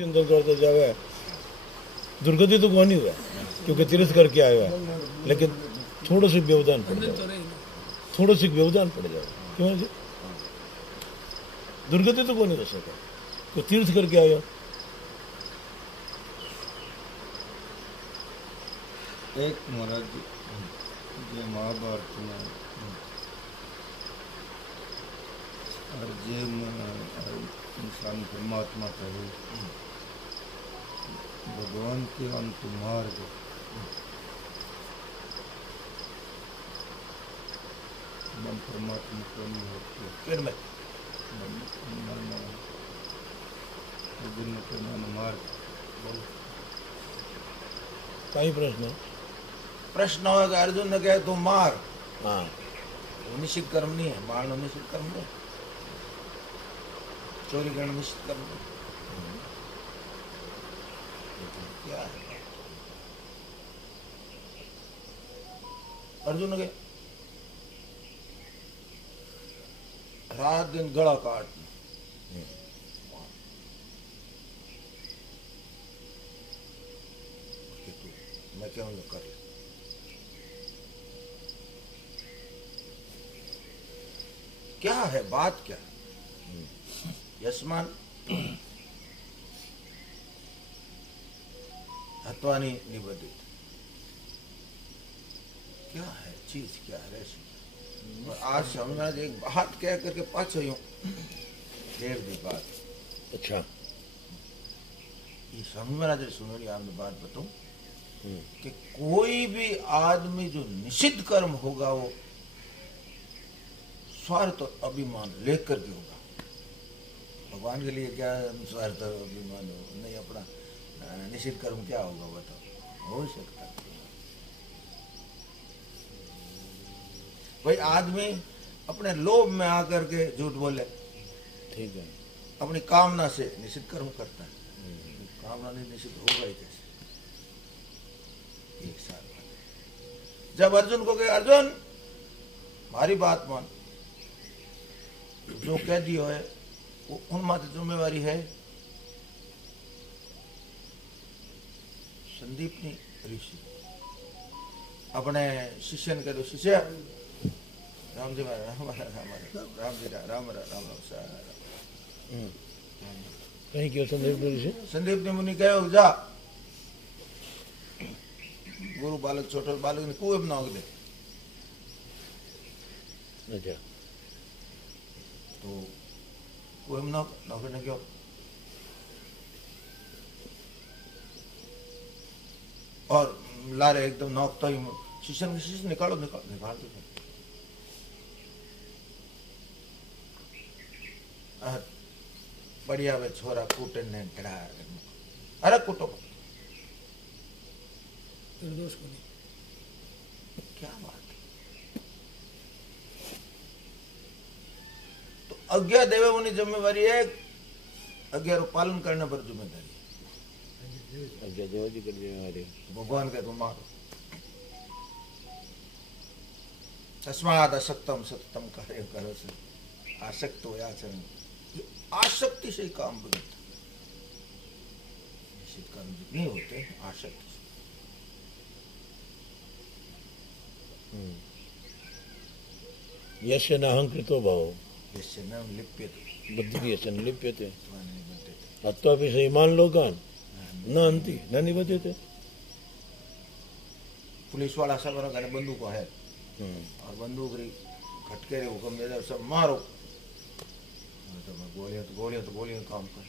चिंतन करते जावे, दुर्गति तो कौन ही हुआ क्योंकि तीर्थ करके आया है, लेकिन थोड़ा सी व्यवधान पड़ जाए, थोड़ा सी व्यवधान पड़ जाए, क्यों जी दुर्गति तो कौन नहीं हो सका, तो तीर्थ करके आया। एक महाराज जी महाभारत में अर्जुन इंसान परमात्मा कहे भगवान के अंत मार्ग मन परमात्मा को नहीं होते फिर मैं अर्जुन के मन मार्ग कई प्रश्न प्रश्न होगा अर्जुन ने कहे तू मार, हाँ वो निश्चित कर्म नहीं है, मारना निश्चित कर्म नहीं, चोरी करना निश्चित कर्म नहीं, क्या है अर्जुन के रात दिन गला काट मैं क्या कर ले क्या है बात क्या यस्मान हत्वानी निबदित क्या है चीज क्या है रहस्य। और आज समझना एक बात कह करके पाछो यूं देर दी बात। अच्छा ये समझना जो सुनोरी आपने बात बताऊं कि कोई भी आदमी जो निषिद्ध कर्म होगा वो स्वार्थ और अभिमान लेकर के होगा। भगवान के लिए क्या स्वार्थ और अभिमान हो नहीं, अपना निषिद्ध कर्म क्या होगा बताओ, हो सकता है भाई आदमी अपने लोभ में आकर के झूठ बोले, ठीक है, अपनी कामना से निषिद्ध कर्म करता है, कामना नहीं निषिद्ध होगा ही कैसे। एक साल बाद जब अर्जुन को कहे अर्जुन हमारी बात मान, जो कह दियो है वो उन मात्र जिम्मेवारी है संदीप ने ऋषि अपने शिष्य ने कह दो शिष्य राम जी राम कहीं क्यों संदीप ने मुनि कहो जा गुरु बालक छोटे बालक ने कुएं में नाग दे। अच्छा तो कुएं में नाग ने क्यों और लारे एकदम नौकता ही शिष्य निकालो निकाल दो। बढ़िया वे छोरा कूटे ने डरा अरे कूटो निर्दोष को नहीं, क्या बात है। तो आज्ञा देवे मुनि जिम्मेवारी है, आज्ञा रो पालन करने पर जिम्मेदारी है। आज्ञा देवाजी कर जिम्मेवारी भगवान के तुम मारो तस्मात् असक्तम सततम कार्य करो से आसक्त हो आचरण, आसक्ति से ही काम बनता, निश्चित कर्म नहीं होते आसक्ति। यस्य न अहंकृतो भाव यस्य न लिप्यते बुद्धि यस्य न लिप्यते तत्वापि सईमान लोकान न अंति न निबध्यते। पुलिस वाला सब घर बंदूक है और बंदूक री खटके रे हुक्म दे दे सब मारो, तो गोलियां काम कर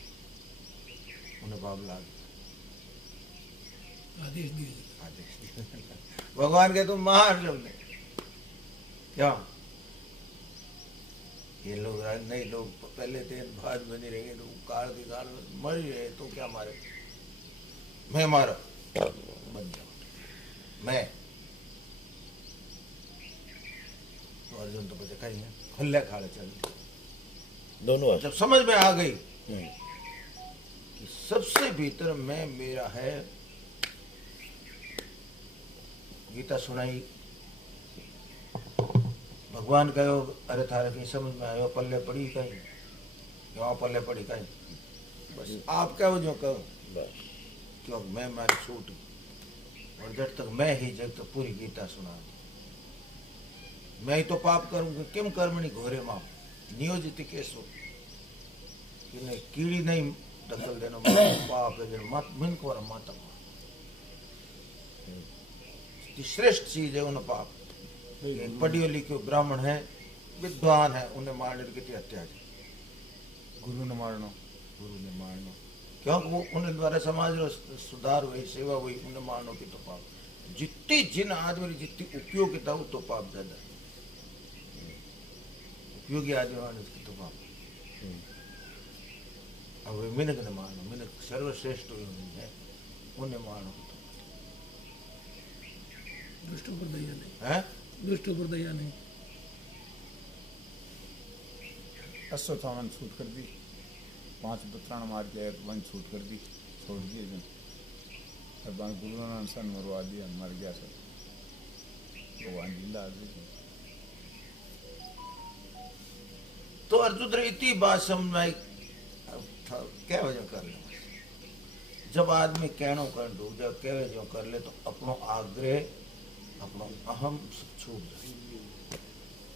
उन्हें बाब लाग आदेश दिए भगवान के तुम मार सबने क्या। ये लोग नहीं लोग पहले थे बाद बने रहेंगे तो काल के काल मर ही रहे तो क्या मारे, मैं मारा बन जाओ मैं तो अर्जुन तो बचे कहीं खल्ले खाड़े चल दोनों जब समझ में आ गई कि सबसे भीतर मैं मेरा है। गीता सुनाई, भगवान कहो अरे थारे कहीं समझ में आयो पल्ले पड़ी कहीं यहाँ पल्ले पड़ी कहीं बस आप क्या जो कहो बस क्यों मैं मारी छूट और जब तक मैं ही जब तक पूरी गीता सुना मैं ही तो पाप करूंगा किम कर्मणि घोरे माप नियोजित केसो कीड़ी नहीं दखल देना पाप है मत मिन को माता श्रेष्ठ चीज है उन पाप पढ़ियो लिखियो ब्राह्मण है विद्वान है उन्हें मारने की हत्या गुरु ने मारना क्योंकि वो उन्हें द्वारा समाज रो सुधार हुई सेवा हुई उन्हें मारनो की तो पाप जितनी जिन आदमी जितनी उपयोगिता हो तो पाप ज्यादा उपयोगी आदमी मारने की तो पाप अब वे मिनक ने मारनो मिनक सर्वश्रेष्ठ है उन्हें मारनो की तो दुष्टों पर दया नहीं है दुष्टों पर दया नहीं अश्वत्थामा ने छूट कर दी 5 पुत्राण मार के वन छूट कर दी छोड़ दिए जन और बाद गुरु नानक सन मरवा दिया मर गया सब भगवान जिंदा आदमी तो अर्जुन इतनी बात समझ में आई क्या वजह कर ले जब आदमी कहनो कर दो जब कहे जो कर ले तो अपनो आग्रह अपनो अहम छूट जाए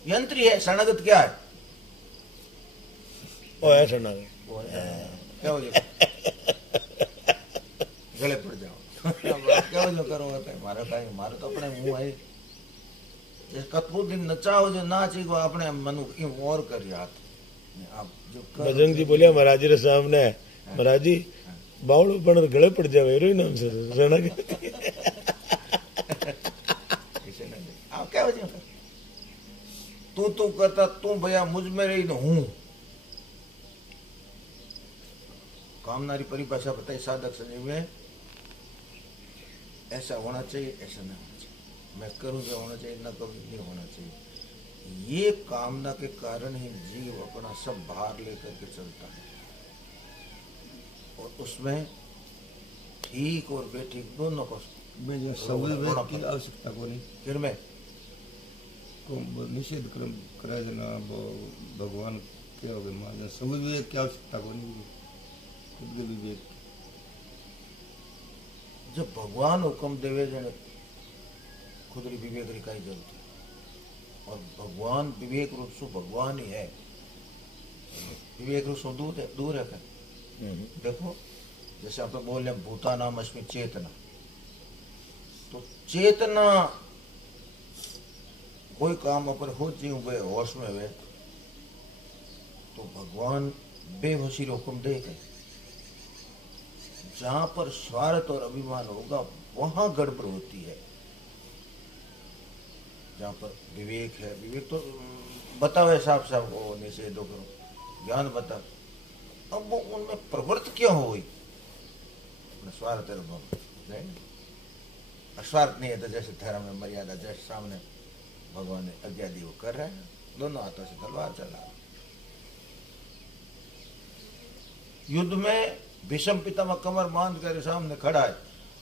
यंत्री है शरणागत क्या है ओ ऐसा ना क्या वजह गले पड़ जाओ क्या वजह करूंगा कहीं मारा तो अपने मुंह है कतबू दिन नचाओ जो नाची को अपने मनु और कर हाथ आप जो बजरंग जी बोलिया महाराज जी रे सामने महाराज जी बावड़ पण गले पड़ जावे रो नाम से रणा के ऐसे नहीं आप क्या वजह कर तू करता तू भैया मुझ में रही तो हूं कामनारी परिभाषा बताई साधक संजय में ऐसा होना चाहिए ऐसा नहीं होना चाहिए मैं करूं जो होना चाहिए न कभी नहीं होना चाहिए ये कामना के कारण ही जीव अपना सब भार लेकर के चलता है और उसमें ठीक और बेठीक दोनों को मैं जो समवेद की आवश्यकता को नहीं फिर मैं को निषेध क्रम करे जना भगवान क्या हो गए मां समवेद की आवश्यकता को नहीं खुद के विवेक जब भगवान हुक्म देवे जने खुद री विवेक री काई जरूरत है और भगवान विवेक रूप से भगवान ही है विवेक रूप से दूर है देखो जैसे आप बोल रहे भूता नाम अस्मि चेतना तो चेतना कोई काम अपन हो जीव वे होश में वे तो भगवान बेहोशी हुक्म देगा जहां पर स्वार्थ और अभिमान होगा वहां गड़बड़ होती है जहां पर विवेक है विवेक तो बताओ साफ साफ वो निषेधो करो ज्ञान बता अब वो उनमें प्रवृत्त क्यों हो गई स्वार्थ अस्वार्थ नहीं है तो जैसे धर्म में मर्यादा जैसे सामने भगवान ने आज्ञा दी वो कर रहे हैं दोनों हाथों से तलवार चला युद्ध में भीष्म पितामह कमर बांध कर सामने खड़ा है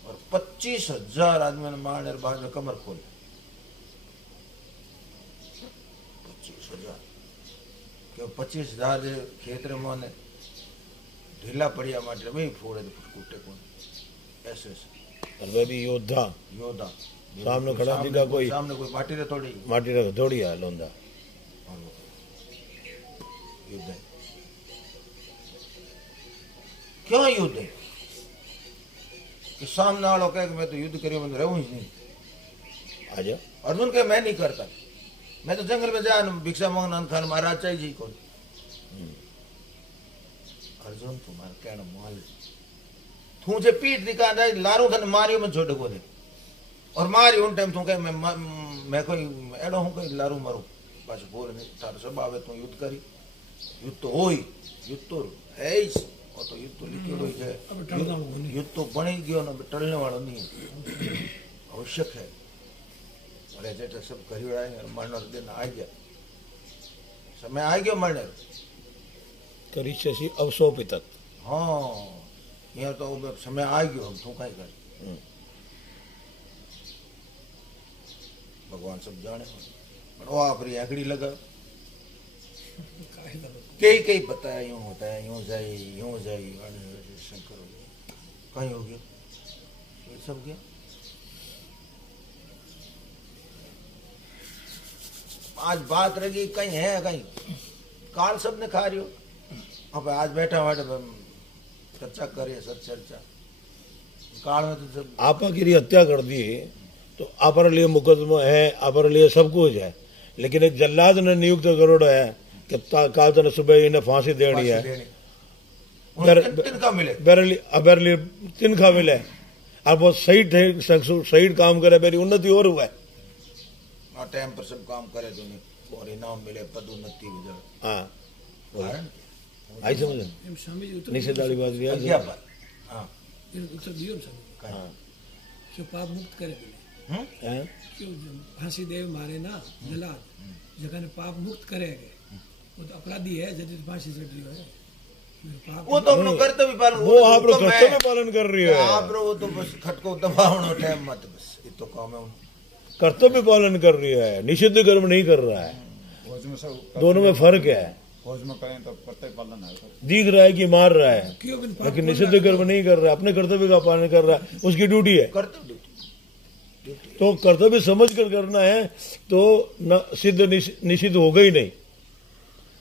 और 25,000 आदमियों ने मारने बाद में कमर खोली 25,000 क्यों 25,000 खेतर में ढीला पड़िया माटे वही फोड़े तो कूटे कौन ऐसे और वे भी योद्धा सामने खड़ा दिखा कोई सामने कोई माटी रे थोड़ी है लोंदा युद्ध है क्यों युद्ध है कि सामने वालों कहे कि मैं तो युद्ध करियो मैं रहूं ही नहीं आजा अर्जुन कहे मैं नहीं करता मैं तो जंगल में जा भिक्षा मांगना खान महाराज चाहिए जी कौन अर्जुन तुम्हारा कहना माल तू जे पीठ दिखा दे लारू थन मारियो में छोड़ को दे और मारी उन टाइम तू कहे मैं कोई एडो हूं कोई लारू मारू बस बोल नहीं तार सब आवे तू युद्ध करी युद्ध तो होई युद्ध तो है ही और तो युद्ध तो लिखियो ही है युद्ध तो बन ही गयो ना टलने वाला नहीं है आवश्यक है और ऐसे सब करी उड़ाएंगे मरने दिन आ गया समय आ गया मरने करिष्यसि अवसोपित हाँ यहाँ तो समय आ गयो हम तू कहीं कर भगवान सब जाने पर वो आपरी आंकड़ी लगा कई बताया यूं होता है, यूं जाई शंकर हो गया, कहीं हो गया, ये सब गया। आज बात रही कहीं है, कहीं काल सब ने खा रही हो। अब आज बैठा चर्चा करे, सब चर्चा काल में तो सब आपा की हत्या कर दी तो आपरे लिए मुकदमा है, आपरे लिए सब कुछ है, लेकिन एक जल्लाद ने नियुक्त करोड़ है कि काल तने सुबह इन्हें फांसी देनी है, तिनका मिले बेरली तिनका मिले, अब वो सही काम करे, मेरी उन्नति और हुआ है, टाइम पर सब काम करे तो नहीं और इनाम मिले, पदोन्नति वगैरह। हाँ आई समझ निषेध वाली बात भी है। हाँ उत्तर दियो ना क्यों पाप मुक्त करे बोले, क्यों फांसी देव मारे ना जलाद जगह ने पाप मुक्त करेंगे, वो तो अपराधी है जब फांसी चढ़ रही है, वो तो अपना कर्तव्य पालन, वो आप लोग कर्तव्य पालन कर रही है, आप लोग तो बस खटको दबावनो टाइम मत, बस ये तो काम है, कर्तव्य पालन कर रही है, निषिद्ध कर्म नहीं कर रहा है, दोनों में फर्क है। फौज में करें तो कर्तव्य पालन है, दिख रहा है कि मार रहा है, लेकिन निषिद्ध कर्म नहीं कर रहा है, अपने कर्तव्य का पालन कर रहा है, उसकी ड्यूटी है। कर्तव्य तो कर्तव्य समझ कर करना है तो सिद्ध निषिद्ध होगा ही नहीं,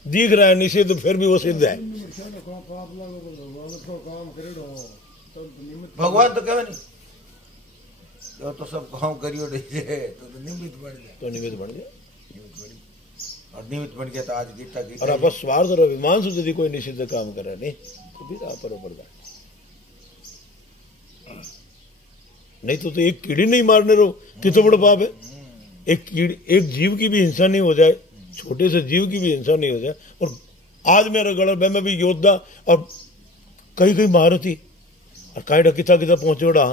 दिख रहा है निषिद्ध फिर भी वो सिद्ध है। भगवान तो कहे नहीं तो सब काम करियो तो निमित्त बढ़ जाए, तो निमित्त बढ़ गया, और निमित्त बन गया तो आज गीता और आप स्वार्थ और अभिमान से यदि कोई निषिद्ध काम करे नहीं तो फिर आप पर नहीं तो एक कीड़ी नहीं मारने रहो, कितना बड़ा पाप है। एक जीव की भी हिंसा नहीं हो जाए, छोटे से जीव की भी हिंसा नहीं हो जाए, और आज मेरा गढ़ मैं भी योद्धा और कई महारथी और कायडा किता पहुंचोड़ा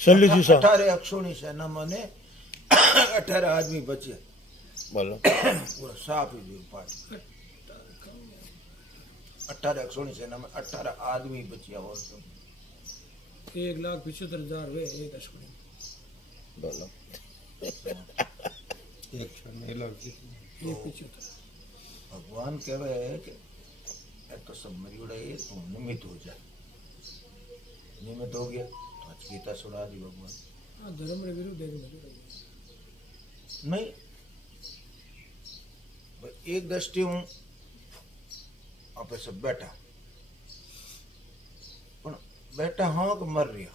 शल्य जी सा 18 अक्षोणी सेना माने 18 आदमी बचे, बोलो पूरा साफ ही पाठ 18 अक्षोणी सेना में 18 आदमी बचिया, और सब 1,75,000 हुए एक अश्विनी, बोलो एक क्षण में 1,75,000। भगवान कह रहे हैं कि तो सब मरियोड़ा ये तो निमित्त हो जाए, निमित्त हो गया तो आज गीता सुना दी भगवान। हाँ धर्म रे विरुद्ध नहीं एक दृष्टि हूं आप सब बैठा बैठा हाँ कि मर रहा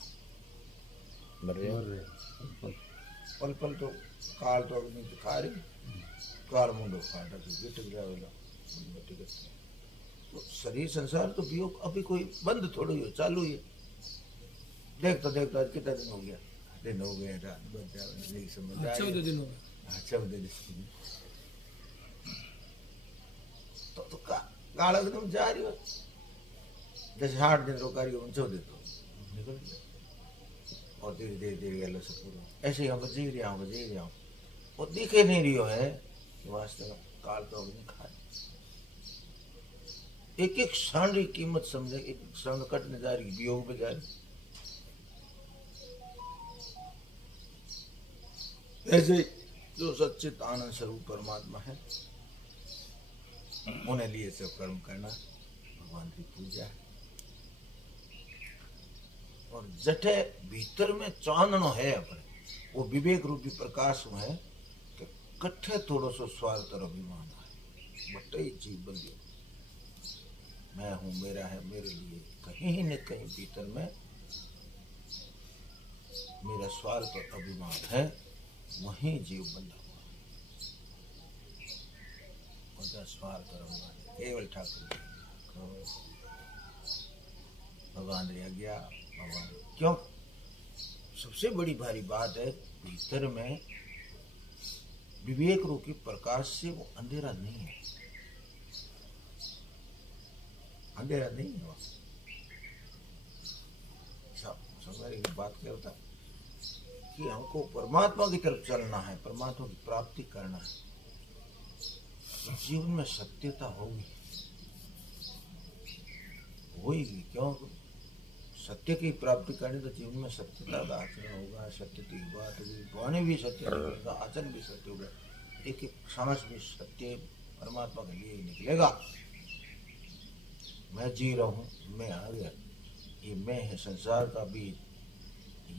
पल पल तो काल तो अग्नि खा रही, काल मुंडो खाटा से गिट गया, तो शरीर संसार तो वियोग अभी कोई बंद थोड़ी हो, चालू ही देखता देखता कितना दिन हो गया, दिन हो गए, रात बच जाए नहीं समझ 14 दिन हो गए, 14 दिन तो काल एकदम जा रही हो, जैसे 8 दिन रोकारी हो 14 दिन निकल गया, और धीरे धीरे धीरे अल्लाह से पूरा ऐसे ही हम जी रहा हूँ, वो दिखे नहीं रही है कि वास्तव में काल तो अभी खा, एक एक क्षण की कीमत समझे, एक क्षण कटने जा रही, वियोग में जा रही। ऐसे जो सच्चित आनंद स्वरूप परमात्मा है उन्हें लिए सब कर्म करना भगवान की पूजा है, और जठे भीतर में चांदनो है अपने वो विवेक रूपी प्रकाश में है कि कट्ठे थोड़ो सो स्वार्थ और अभिमान है, बटे जीव बंदी मैं हूं, मेरा है, मेरे लिए, कहीं न कहीं भीतर में मेरा स्वार्थ और अभिमान है, वहीं जीव बंधा हुआ है, स्वार्थ और अभिमान केवल ठाकुर भगवान रह गया, भगवान क्यों सबसे बड़ी भारी बात है भीतर में विवेक रूपी प्रकाश से वो अंधेरा नहीं है, अंधेरा नहीं है, समझने की बात करता कि हमको परमात्मा की तरफ चलना है, परमात्मा की प्राप्ति करना है, तो जीवन में सत्यता होगी, क्यों सत्य की प्राप्ति करनी तो जीवन में सत्यता का आचरण होगा, सत्य की बात होगी, वाणी भी सत्य होगा, आचरण भी सत्य होगा, एक एक सांस भी सत्य परमात्मा के लिए ही निकलेगा। मैं जी रहा हूँ, मैं आ गया, ये मैं है संसार का बीज,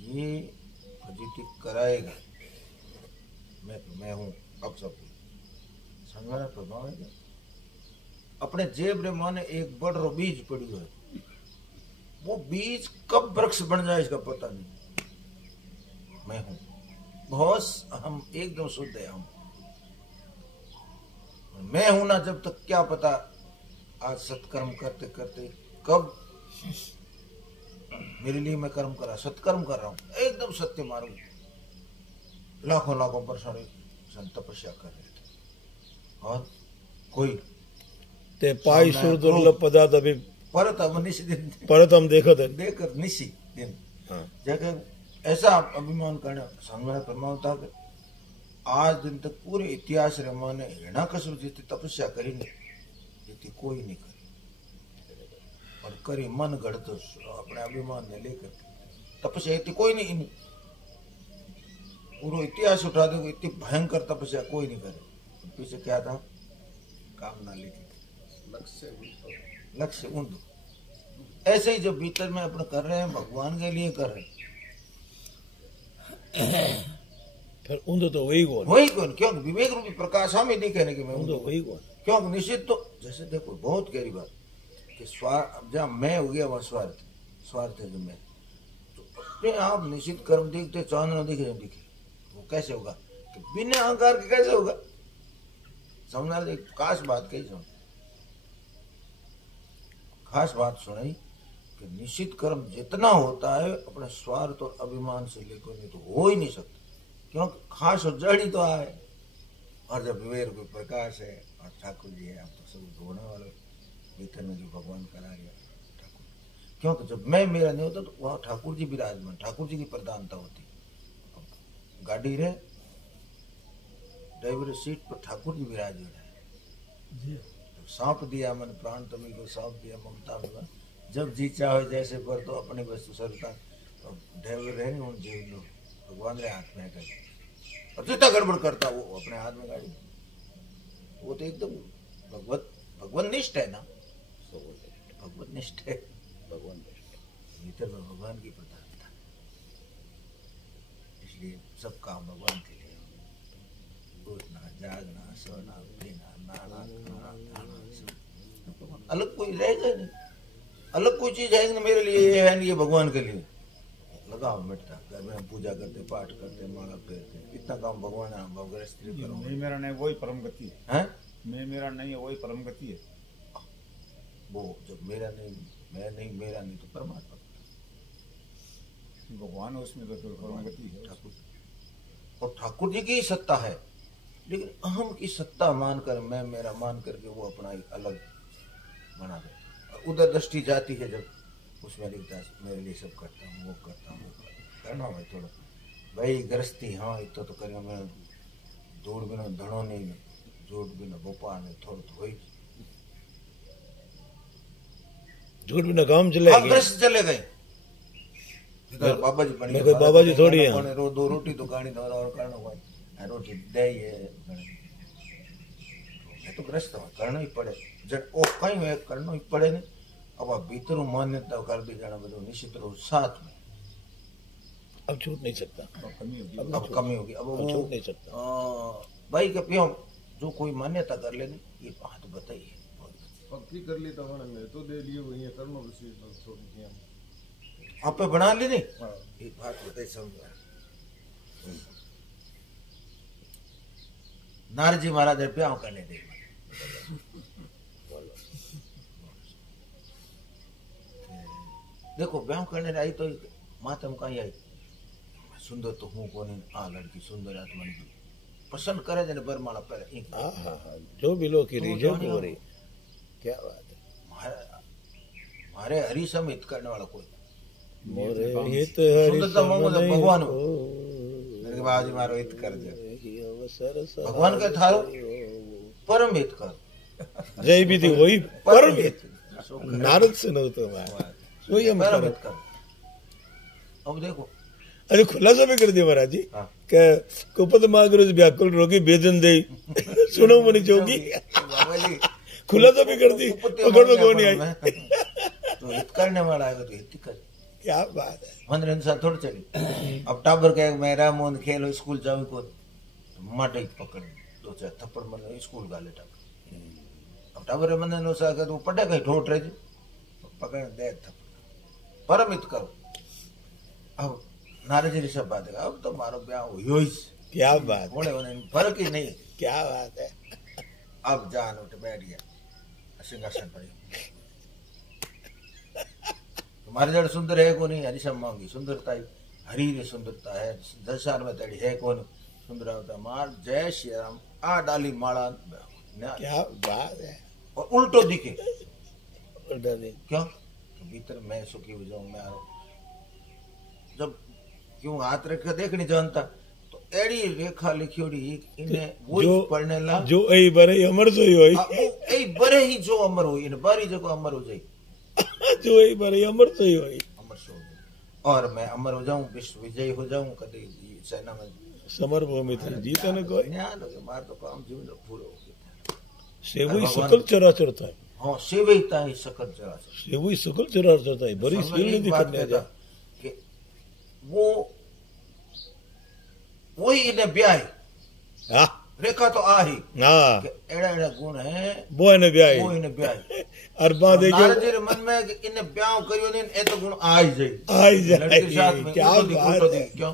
ये फजीती कराएगा। मैं हूँ अब सब संग्रह प्रभाव है। अपने जेब रे माने एक बड़ रो बीज पड़ी है, वो बीज कब वृक्ष बन जाए इसका पता नहीं। मैं हूं बहुत, हम एकदम शुद्ध है हम। मैं हूं ना, जब तक क्या पता आज सत्कर्म करते करते कब मेरे लिए मैं कर्म करा, सत्कर्म कर रहा हूं, एकदम सत्य मार्ग। लाखों लाखों वर्षों संत तपस्या कर रहे थे और कोई ते पाई सुर दुर्लभ पदार्थ अभी परत हम निशी दिन परत हम देखो थे देकर निशी दिन हाँ। जगह ऐसा अभिमान करने संग्रह परमावता के आज दिन तक पूरे इतिहास रे माने हिरणा कसु जितनी तपस्या करेंगे जितनी कोई नहीं करे, और करे मन गढ़ अपने अभिमान ने लेकर तपस्या इतनी कोई नहीं, पूरा इतिहास उठा दो, इतनी भयंकर तपस्या कोई नहीं करे। पीछे क्या था, कामना लेती, लक्ष्य उन दो। ऐसे ही जब भीतर में अपने कर रहे हैं भगवान के लिए कर रहे हैं, फिर उन तो वही कौन, क्योंकि विवेक रूपी प्रकाश हमें दिखे ना कि मैं तो वही कौन, क्योंकि निश्चित तो जैसे देखो बहुत गहरी बात कि स्वार्थ जहाँ मैं हो गया वहां स्वार्थ है जो मैं, तो अपने आप निश्चित कर्म दिखते चांद दिखे जो दिखे, वो कैसे होगा कि बिना अहंकार के कैसे होगा। समझना, एक खास बात कही सुन, खास बात सुनाई कि निश्चित कर्म जितना होता है अपने स्वार्थ और अभिमान से लेकर नहीं तो हो ही नहीं सकता, क्योंकि खास और जड़ी तो आए। और जब विवेक को प्रकाश है और ठाकुर जी है, आप तो सब ढोने वाले भीतर में जो भगवान करा रहे ठाकुर, क्योंकि जब मैं मेरा नहीं होता तो वहाँ ठाकुर जी विराजमान, ठाकुर जी की प्रधानता होती। गाड़ी रे ड्राइवर सीट पर ठाकुर जी विराजमान है। सौंप दिया मन प्राण तुम्हें को, सौंप दिया ममता में, जब जी चाहे जैसे पर तो अपने वस्तु सरता ड्राइवर रहे उन जीव लो भगवान रे हाथ में कर, और जितना गड़बड़ करता वो अपने हाथ में गाड़ी, वो तो एकदम भगवान निष्ठ है ना, भगवान निष्ठ है, भगवान भीतर में भगवान की प्रधानता, इसलिए सब काम भगवान के लिए, उठना जागना सोना पीना नहाना खाना खाना सब अलग कोई रहेगा नहीं, अलग कोई चीज है मेरे लिए ये है नहीं, ये भगवान के लिए लगाओ मिटता। घर में हम पूजा करते, पाठ करते, माला फेरते, इतना काम भगवान है, भगवान स्त्री करो। मैं मेरा नहीं वही परम गति है, मैं मेरा नहीं है वही परम गति है। वो जब मेरा नहीं, मैं नहीं, मेरा नहीं तो परमात्मा भगवान है उसमें, तो फिर परम गति है ठाकुर, और ठाकुर जी की ही सत्ता है, लेकिन अहम की सत्ता मानकर मैं मेरा मान करके वो अपना एक अलग बना देता। उधर दृष्टि जाती है जब उसमें लिखता है मेरे लिए सब करता हूँ, वो करता हूँ, करना भाई थोड़ा भाई गृहस्थी, हाँ इतना तो करें, मैं दौड़ बिना धड़ो नहीं, जोड़ बिना भोपाल नहीं, थोड़ा तो वही झूठ बिना काम चले चले गए। बाबा जी बनी, बाबा जी थोड़ी है, दो रोटी तो गाड़ी दो और करना भाई, रोटी दे तो ग्रस्त करना ही पड़े, जब ओ कहीं करना ही पड़े नहीं। अब आप भीतर मान्यता कर दी जाना बदो निश्चित रूप साथ में, अब छूट नहीं सकता, अब कमी होगी, अब वो छूट नहीं सकता भाई के पियो जो कोई मान्यता कर लेने, ये बात बताइए पक्की कर ली तो मैंने तो दे लिए वही है करना विशेष छोड़ दिया आप पे बना ली नहीं। एक बात बताइए समझ, नारद जी महाराज प्याव करने दे, देखो ब्याह करने आई तो मातम कहीं आई, सुंदर तो हूँ कौन, आ लड़की सुंदर आत्मा पसंद करे जने बरमाला पहले जो भी लोग की रीजो हो रही, क्या बात है, हमारे हरि समित करने वाला कोई मोरे हित हरि भगवान मेरे बाजी मारो हित कर दे, भगवान का थारो परम हित कर, जय विधि वही परम हित, नारद से न तो वही हम परम हित कर। अब देखो अरे खुलासा भी कर दिया महाराज जी, क्या कुपत मागरोज व्याकुल रोगी बेदन दे सुनो मनी जोगी। बोली खुला तो भी कर दी, पकड़ में कौन नहीं आई। तो हित करने वाला है तो हित कर। क्या बात है। 15 इंसान थोड़ी चली। अब टाबर कहे मैं रामोहन खेलो स्कूल जाऊँ को माटे पकड़ 2-4 थप्पड़ मन स्कूल गाले टाबर। अब टाबर मन नो सा के तो पड़े कहीं ठोट रहे पकड़ दे थप्पड़ परमित करो। अब नाराज जी सब बात है अब तो मारो ब्याह हुई। क्या बात बोले फर्क ही नहीं। क्या बात है। अब जान उठ बैठ गया सिंहासन पर। तुम्हारे जड़ सुंदर है को नहीं हरिशम मांगी सुंदरता ही हरी रे सुंदरता है दशार में तेरी है कौन सुंदर होता मार जय श्री राम आ डाली माला। क्या बात है। और उल्टो दिखे उल्टा नहीं। क्यों तो भीतर मैं सुखी हो जाऊं मैं जब क्यों हाथ रख के देख नहीं जानता तो एड़ी रेखा लिखियोड़ी इन्हें वो पढ़ने ला जो ए बरे अमर जो होई ए बरे ही जो अमर होई इन बारी जो अमर हो जाई जो ए बरे अमर जो होई अमर सो और मैं अमर हो जाऊं विश्व विजयी हो जाऊं कभी सेना में समर भूमि थे जीते न कोई ज्ञान हो मार तो काम जीवन पूरा हो गया से वही सकल चराचर था। हां सेवईता ही सकल चराचर से वही सकल चराचर था बड़ी सील नहीं दिखने जा कि वो वही इन्हें ब्याह हां रेखा तो आ ही हां एड़ा एड़ा गुण है वो इन्हें ब्याह वो इन्हें ब्याह और बात है नारद जी मन में इन्हें ब्याह करियो नहीं ए तो गुण आ ही जाए लड़की के साथ में क्या बात है। क्यों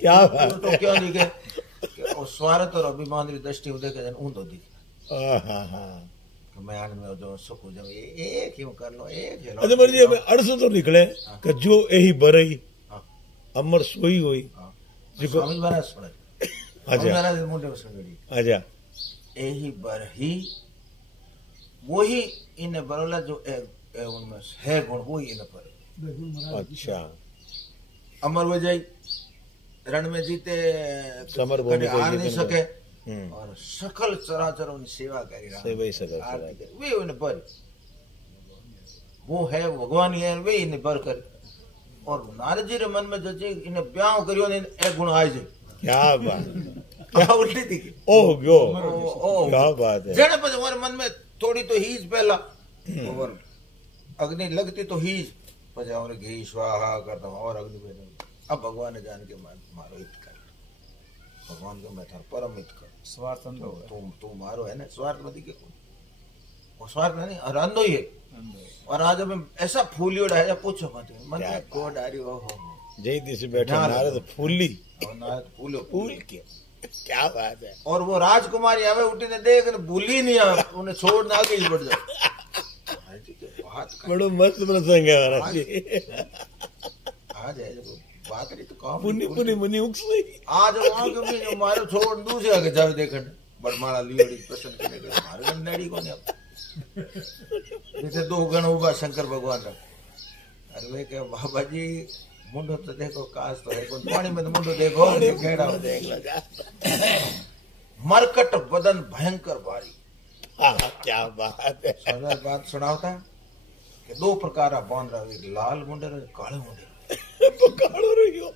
क्या बात तो क्यों दिखे और स्वार्थ और अभिमान की दृष्टि हो देखे ऊंधो दिखे। हां हां मैं आनंद में जो सुख हो जाऊं ये क्यों कर लो ये खेलो अरे मर्जी हमें अर्थ तो निकले कि जो यही बरई अमर सोई होई स्वामी महाराज सुने अच्छा महाराज मुंडे में सुन अच्छा यही बरही वही इन बरोला जो उनमें है गुण वही इन पर। अच्छा अमर हो जाई रण में जीते समर भूमि को हार नहीं जीतन सके और सकल चराचर उनकी सेवा करी रहा सेवा ही सकल वे उन पर वो है भगवान ही है वे इन्हें बर कर और नारद जी रे मन में जो चीज इन्हें ब्याह करियो ने ए गुण आ जाए। क्या बात क्या उल्टी थी ओ गयो ओ क्या बात है। जने पर हमारे मन में थोड़ी तो हीज पहला और अग्नि लगती तो हीज पर और घी स्वाहा करता हूं और अग्नि में अब भगवान ने जान के मारो हित कर भगवान को मैं थार परम हित कर स्वार्थ अंधो है तू मारो है ना स्वार्थ मत के वो स्वार्थ नहीं और अंधो ही है। और आज हमें ऐसा फूलियोड़ा है पूछो मत मन में को डारी हो जय दिस बैठा नारद फूली और नारद फूलो फूल के क्या बात है। और वो राजकुमारी आवे उठी ने देख ने भूली नहीं आवे उन्हें छोड़ ना आगे ही बढ़ जाए। बड़ो मस्त प्रसंग है महाराज जी। आज है बात नहीं तो काम पुनी पुनी मुनि उक्स नहीं आज वहां के भी मारो छोड़ दूसरे आगे जावे देखन बड़माला लियोड़ी प्रसन्न करने के मारे नेड़ी को नहीं जैसे 2 गण उबा शंकर भगवान का अरे वे के बाबा जी मुंडो तो देखो काश तो है कौन पानी में तो मुंडो देखो घेड़ा देख लगा मरकट बदन भयंकर भारी। क्या बात है। सरदार बात सुनावता कि 2 प्रकार बांध रहा एक लाल मुंडे और काले मुंडे कालो रहियो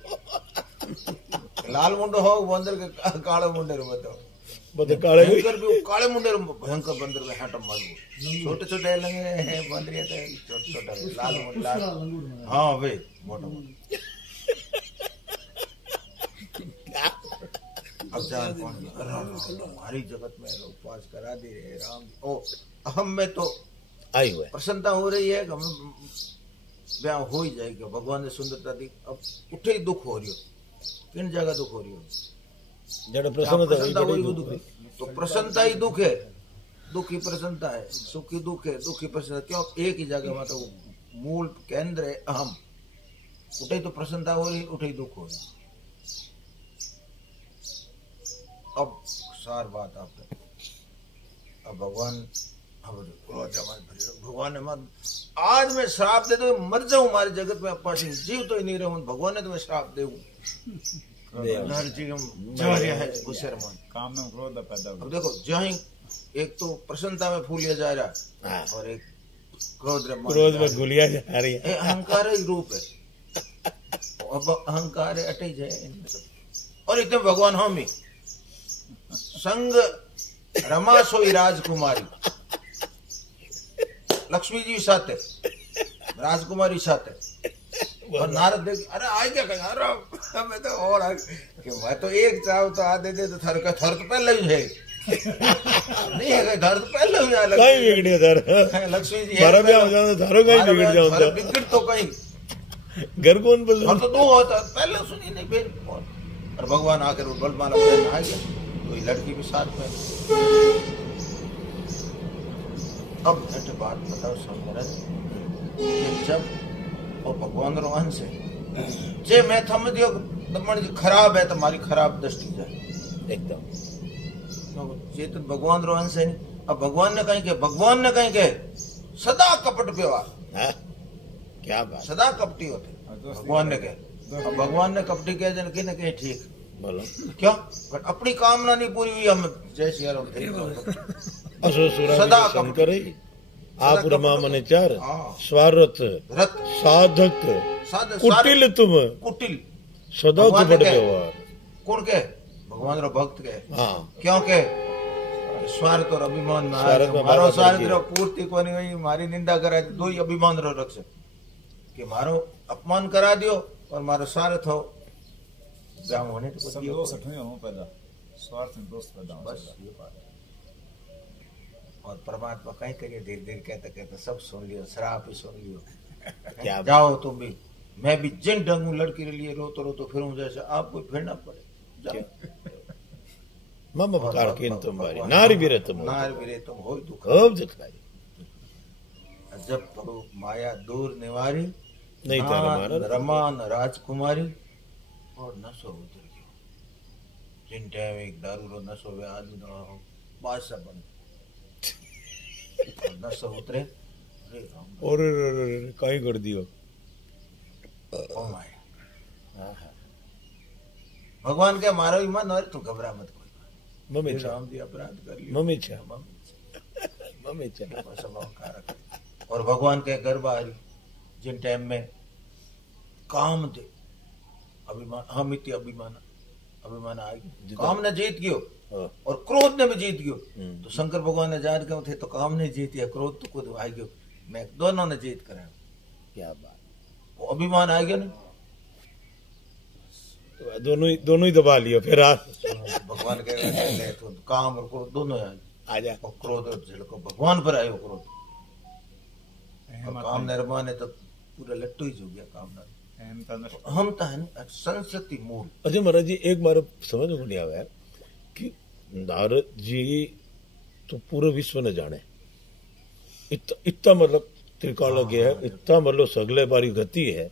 लाल मुंडो हो बंदर के काले मुंडे रो बताओ बता काले भयंकर भी काले मुंडे रो भयंकर बंदर के हाथ मारू छोटे छोटे लंगे हैं बंदरिया तो छोटे छोटे लाल मुंडा हां वे मोटा अब जान कौन हमारी जगत में उपवास करा दे रहे राम ओ हम में तो आई हुए प्रसन्नता हो रही है कि हम ब्याह हो ही जाएगा भगवान ने सुंदरता दी अब उठे ही दुख हो रही हो किन जगह दुख हो रही हो जड़ प्रसन्नता हो रही दुख तो प्रसन्नता ही दुख है दुख ही प्रसन्नता है सुखी दुख है दुख ही प्रसन्नता क्यों एक ही जगह मतलब मूल केंद्र है अहम उठे तो प्रसन्नता हो रही उठे ही दुख हो रही। अब सार बात आपने अब भगवान भगवान ने मत आज मैं श्राप दे दो मर जाऊं हमारे जगत में अपा सिंह जीव तो ही नहीं रहूं भगवान ने तो मैं श्राप दे काम में क्रोध पैदा अब देखो जहाँ एक तो प्रसन्नता में फूलिया जा रहा और एक क्रोध में गुलिया जा रही है अहंकार ही रूप है अब अहंकार अटे जाए और इतने भगवान हम ही संग रमा सोई राजकुमारी लक्ष्मी जी भी साथ है, राजकुमारी साथ है। और नारद देख, अरे आए क्या कहें, अरे मैं तो और कि मैं तो एक चाव तो आ दे तो थर का थर तो पहले ही है नहीं है, थर तो पहले ही है। कहीं बिगड़े धर लक्ष्मी जी मारा भी हो जाता, थारो कहीं बिगड़ जाता, बिगड़ तो कहीं घर कौन और पसंद। तो दो होता पहले सुनी नहीं फिर और भगवान आकर वो बलमाला पहन आ गया, तो ये लड़की भी साथ में। अब घंटे बात बताओ समझ, जब वो भगवान रो अंश है, जे मैं थम दियो तमण जी खराब है, तुम्हारी खराब दृष्टि जाए एकदम। तो चेतन भगवान रो अंश है नहीं। अब भगवान ने कहीं के, भगवान ने कहीं के सदा कपट व्यवहार, हाँ, क्या बात, सदा कपटी होते भगवान ने कहे। अब भगवान ने कपटी कह देना कहीं ना कहीं ठीक, बोलो क्यों? बट अपनी कामना नहीं पूरी हुई, हम जय श्री राम थे। असो सुरा सदा शंकर आप रमा मन चार हाँ। स्वार्थ रत साधक साध कुटिल तुम कुटिल सदा भगवान ने कपट कहे। व्यवहार। कौन के? भगवान रो भक्त के। हाँ, क्यों के? स्वार्थ और अभिमान में स्वार्थ में मारो बाबा स्वार्थ जी। रो पूर्ति कोनी हुई, मारी निंदा करा दो ही अभिमान रो रख से कि मारो अपमान करा दियो और मारो स्वार्थ हो जाम होने तो कुछ सब दियो। दोस्त हटने हो पैदा, स्वार्थ में दोस्त पैदा हो बस सकता। ये बात है। और परमात्मा कहीं करिए धीरे धीरे कहते कहते सब सुन लियो, श्राप ही सुन लियो। क्या जाओ तुम भी, मैं भी जिन ढंग लड़की के लिए रोतो रोतो फिरूं जैसे आपको फिरना पड़े। जाओ। मम उपकार किन तुम्हारी नारी वीर तुम नार वीरे तुम हो दुख। खूब दुखाई जब प्रभु माया दूर निवारी, नहीं था ना हमारा रमा न राजकुमारी, और नशो उतर गयो। जिन टाइम एक दारू रो नशो वे आदमी न हो बादशाह बन, और नशो उतरे, अरे राम और कहीं कर दियो। ओ माया। भगवान के मारो ही मन, और तू घबरा मत कोई बात। मम्मी ये छा राम जी अपराध कर लियो। मम्मी छा मम्मी छा। मम्मी छा और भगवान के गर्भ आ रही, जिन टाइम में काम दे अभिमान, हम इति अभिमान अभिमान आ गया, काम ने जीत गयो हाँ। और क्रोध ने भी जीत गयो। हम्म। तो शंकर भगवान ने जान के थे तो काम ने जीत गया, क्रोध तो खुद आ गयो, मैं दोनों ने जीत कराया। क्या बात, वो अभिमान आ गया ना, तो दोनों ही दबा लियो फिर आ भगवान के तो काम और क्रोध दोनों आ गए। आजा। और क्रोध और झलको भगवान पर आयो क्रोध, और काम निर्माण है तो पूरा लट्टू ही जो गया काम ना। अहमता नष्ट। हम तो है ना संस्कृति मूल। अच्छा महाराज जी, एक बार समझ में नहीं आया कि नारद जी तो पूरे विश्व ने जाने, इतना मतलब त्रिकाल गया है, इतना मतलब सगले बारी गति है,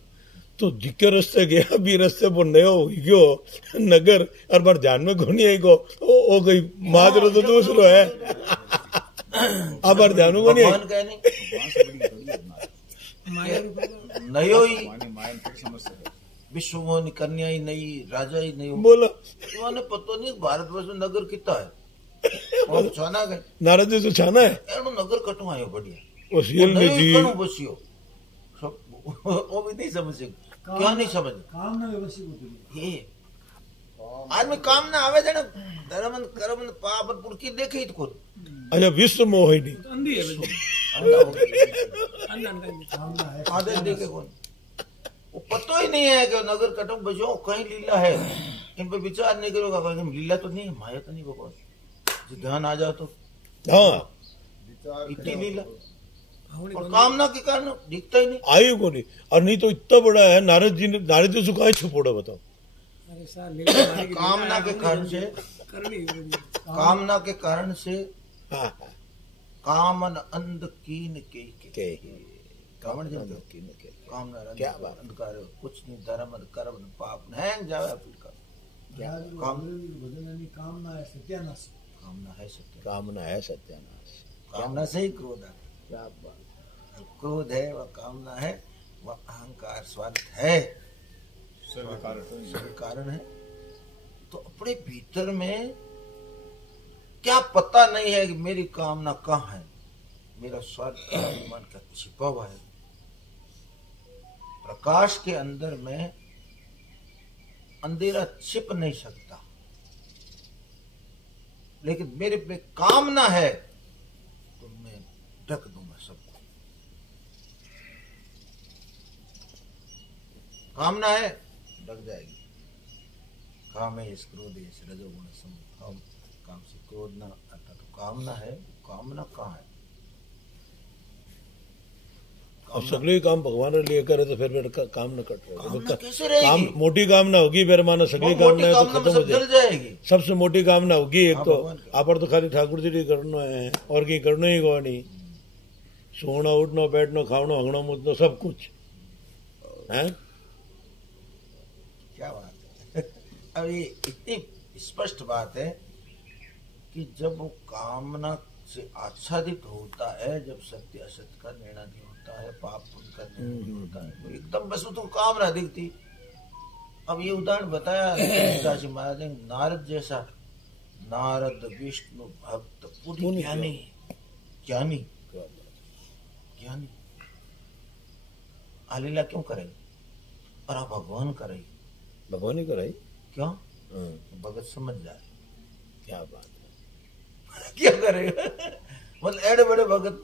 तो जिके रस्ते गया भी रस्ते पर नयो गयो नगर, और बार जान में घुनी आई गो ओ गई माजरो तो दूसरो है अब बार जानू को नहीं भगवान कहे नहीं भगवान से बड़ी बड़ी है हमारी। माया रूप नयो ही माया में फिर समझ सके। विश्व मोहनी कन्या ही नहीं, राजा ही नहीं। बोला तुम्हारे पता नहीं भारतवर्ष में नगर कितना है, और छाना गए नारद जी तो छाना है एनो नगर कटवायो बढ़िया, वो सीएल में जी कणु बसियो सब वो भी नहीं समझे। क्या नहीं समझ? कामना व्यवस्थित होती है। ये आदमी काम ना आवे जने धर्म कर्म पाप और पुरकी देखे ही तो खुद अच्छा विश्व मोह ही नहीं, तो अंधी है बिल्कुल। अंधा हो गया। अंधा कामना है। आदत देखे कौन? वो पता ही नहीं है कि नगर कटम बचो कहीं लीला है, इन पर विचार नहीं करोगा कि लीला तो नहीं है, माया तो नहीं भगवान जो ध्यान आ जाओ तो हाँ विचार इतनी लीला भावनी और कामना के कारण दिखता ही नहीं। आयु को नहीं, और नहीं तो इतना बड़ा है नारद जी ने, नारद जी से कहा छुपोड़ा बताओ। अरे साहब लीला माने की कामना के कारण से, करनी जरूरी है। कामना के कारण से हाँ हाँ कामन अंध कीन के कामन जानते हो? के कामना क्या बात? अंधकार है, कुछ नहीं धर्म कर्म पाप हैंग जावे फिर का कामना है सत्यानाश। कामना है सत्य, कामना है सत्यानाश। कामना से ही क्रोध है। क्या बात, क्रोध है वह कामना है, वह अहंकार स्वार्थ है, सभी कारण सभी कारण है। तो अपने भीतर में क्या पता नहीं है कि मेरी कामना कहाँ है, मेरा स्वार्थ मन का छिपा हुआ है। प्रकाश के अंदर में अंधेरा छिप नहीं सकता, लेकिन मेरे पे कामना है तो मैं ढक दूंगा सबको। कामना है लग जाएगी। काम है इस क्रोध है इस रजोगुण सम काम से क्रोध ना आता तो कामना है, कामना कहाँ है? अब सगले काम भगवान ने लिए करे तो फिर काम न कट कामना कैसे रहे। काम रहेगी? मोटी कामना होगी फिर मानो सगली कामना है तो खत्म हो जल जाएगी। जाएगी। सबसे मोटी कामना होगी एक हाँ, तो भगवान की। आप तो खाली ठाकुर जी करना है और की करना ही को नहीं। सोना उठना बैठना खावना हंगना मुदना सब कुछ है। क्या बात है। अब ये इतनी स्पष्ट बात है कि जब वो कामना से आच्छादित होता है, जब सत्य असत्य का निर्णय नहीं होता है, पाप पुण्य का निर्णय नहीं होता है, तो एकदम बस वो तो कामना दिखती। अब ये उदाहरण बताया काशी महाराज ने, नारद जैसा, नारद विष्णु भक्त पूरी ज्ञानी ज्ञानी ज्ञानी आलीला क्यों करेगी? और आप भगवान करेगी, भगवान ही कराई। क्यों? हाँ, भगत समझ जाए क्या बात है। क्या करेगा? मतलब एडे बड़े भगत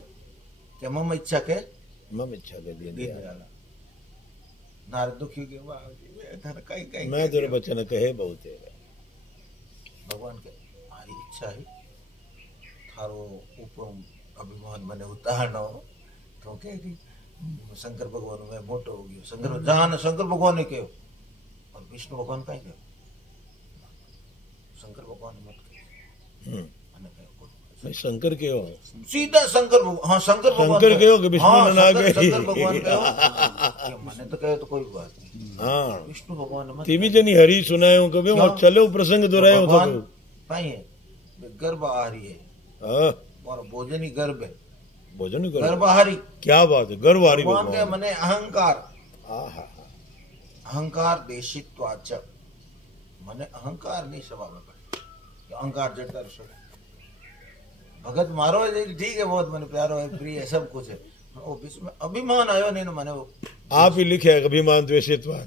क्या मम इच्छा के मम इच्छा के दीन दिया दयाला नारद दुखी के कहीं कहीं मैं तेरे बच्चे ने कहे बहुत है। भगवान के मारी इच्छा है थारो ऊपर अभिमान मने उतार न हो तो कह शंकर भगवान में मोटो हो गयो। शंकर जहां शंकर भगवान ने कहो और विष्णु भगवान कहीं कहो, शंकर भगवान ने मत कहो। भाई शंकर के हो सीधा शंकर हाँ शंकर भगवान शंकर के हो कि विष्णु हाँ, ने ना शंकर- कही। शंकर भगवान के हो। ये मैंने तो कहे तो कोई बात नहीं। हाँ विष्णु भगवान ने मत तीमी जनी हरी सुनाए हो कभी क्यों? और चले प्रसंग दोहराए हो भगवान तो नहीं है, गर्भहारी है हाँ, और भोजन ही गर्भ है। भोजन ही करो। गर्भहारी क्या बात है, गर्वारी भगवान के भगवान। मने अहंकार, आहा, अहंकार देशित्वाच मने अहंकार नहीं स्वभाव में अहंकार जड़ता रसो भगत मारो है ठीक है, बहुत मन प्यारो है, प्रिय है, सब कुछ है। वो बीच में अभिमान आयो नहीं ना मने वो आप ही लिखे है अभिमान द्वेषित्वाद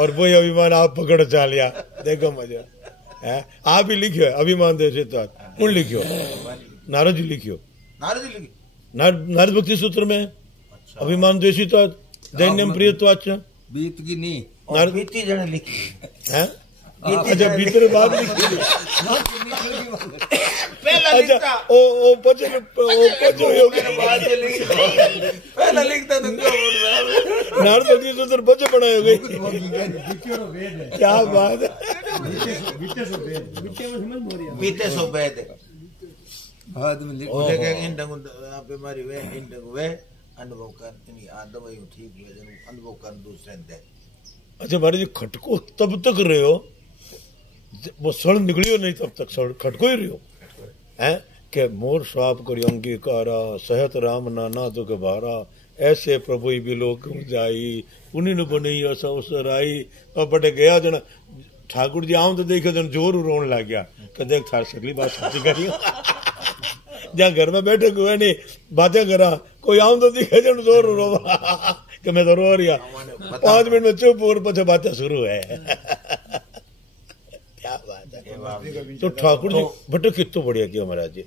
और वही अभिमान आप पकड़ चा लिया। देखो मजा है, आप ही लिखियो है अभिमान द्वेषित्वाद। कौन लिखियो? नारद जी लिखियो। नारद जी लिखी। नारद भक्ति सूत्र में अच्छा अभिमान द्वेषित्वाद दैन्यम प्रियत्वाच बीत की नहीं और बीती जने लिखी है। बीती अच्छा जने भीतर बात लिखी। पहला अच्छा लिखता ओ पचन ओ पचन हो गया। बाद में लिखता पहला लिखता तो क्यों बोल रहा है? नारद भक्ति सूत्र बच्चे बनाए हो गई। क्या बात है। बीते सो बैद बाद में लिख ओले के इन डंग बीमारी वे इन डंग वे अनुभव कर इनी आदम यू ठीक वे जन अनुभव कर दूसरे दे। अच्छा महाराज जी खटको तब तक रहे हो वो सड़ निकलियो नहीं तब तक सड़ खटको ही रहो है के मोर स्वाप करियो अंगीकारा सहत राम नाना दुख भारा ऐसे प्रभु ही बिलोक जाई उन्हीं ने बनी ऐसा अवसर आई। और बटे गया जन ठाकुर जी आऊं तो देखो जन जोर रोन लग गया कि देख थार सकली बात सच्ची करियो। जहाँ घर में बैठे हुए नहीं बातें करा कोई आऊं तो दिखे जन जोर रो कि मैं तो रो रहा 5 मिनट में चुप और पीछे बातें शुरू है। क्या बात है। तो ठाकुर जी बटे कितो बढ़िया किया महाराज जी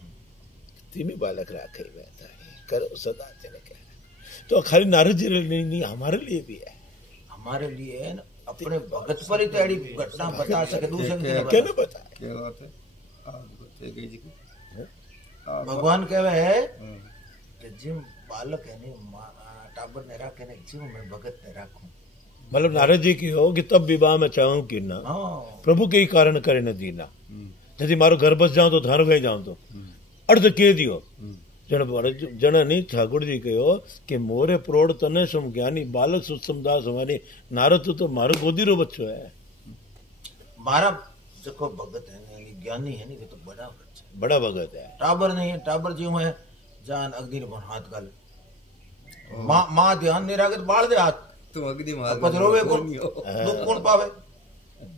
तीमी बालक राखे बैठा है करो सदा चले क्या। तो खाली नारद जी नहीं हमारे लिए भी है। हमारे लिए है ना अपने भगत पर ही तेरी घटना बता सके दूसरे ने क्या ना बताए क्या बात है आज बच्चे गई जी को भगवान कहवे है कि जिम बालक है नहीं टाबर ने राखे ने जीव में भगत ने राखूं। मतलब नारद जी की हो कि तब विवाह में चाहूं कि ना हाँ प्रभु के ही कारण करे न दीना। यदि मारो घर बस जाऊं तो थारो गए जाऊं तो अर्थ के दियो जन नहीं ठाकुर जी कहो कि मोरे प्रोड़ तने सम ज्ञानी बालक सुसम दास हमारी नारद तो मारो गोदी रो बच्चो है। मारा जको भगत है नहीं ज्ञानी है नहीं वे तो बड़ा बच्चा है। बड़ा भगत है। टाबर नहीं है टाबर जीव है जान अग्नि पर हाथ गाल माँ ध्यान नहीं रखे बाढ़ दे हाथ तुम अग्नि मार रोवे कौन दुख कौन पावे।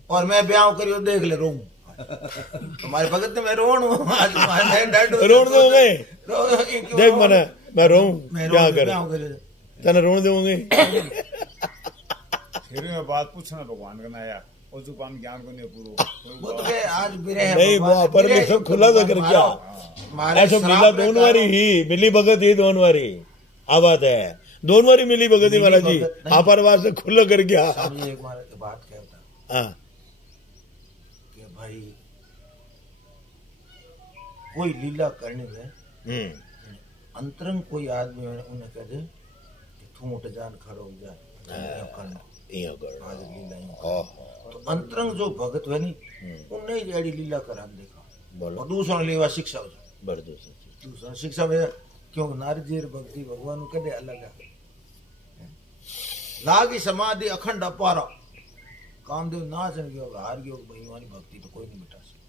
और मैं ब्याह करियो देख ले रो तुम्हारे भगत ने मैं रोण रोण दूंगे देख मने मैं रो क्या कर तने रोण दूंगे। फिर मैं बात पूछना भगवान का ना यार और जो काम ज्ञान को नहीं पूरो वो तो आज बिरह नहीं वो पर भी सब खुला तो कर क्या ऐसा मिला दोनों वारी ही मिली भगत ही दोनों वारी आ बात है। दोनों बारी मिली भगत महाराज जी, भगत नहीं। आप से खुला कर गया। समझे एक बार की बात कहता हाँ कि भाई कोई लीला करने में अंतरंग कोई आदमी उन्हें कह दे कि तू उठ जान खड़ो हो जा करना इयो करो। आज लीला यूं। हाँ तो अंतरंग जो भगत है नी उन्हें ही जड़ी लीला करा देखा बोलो और दूसरा लेवा शिक्षा हो जाए। बरदोस दूसरा शिक्षा में क्यों नारद जी री भक्ति भगवान को कदे अलग है लागी समाधि अखंड अपारा कामदेव नाच ने गयो हार गयो बेईमानी भक्ति तो कोई नहीं मिटा सकता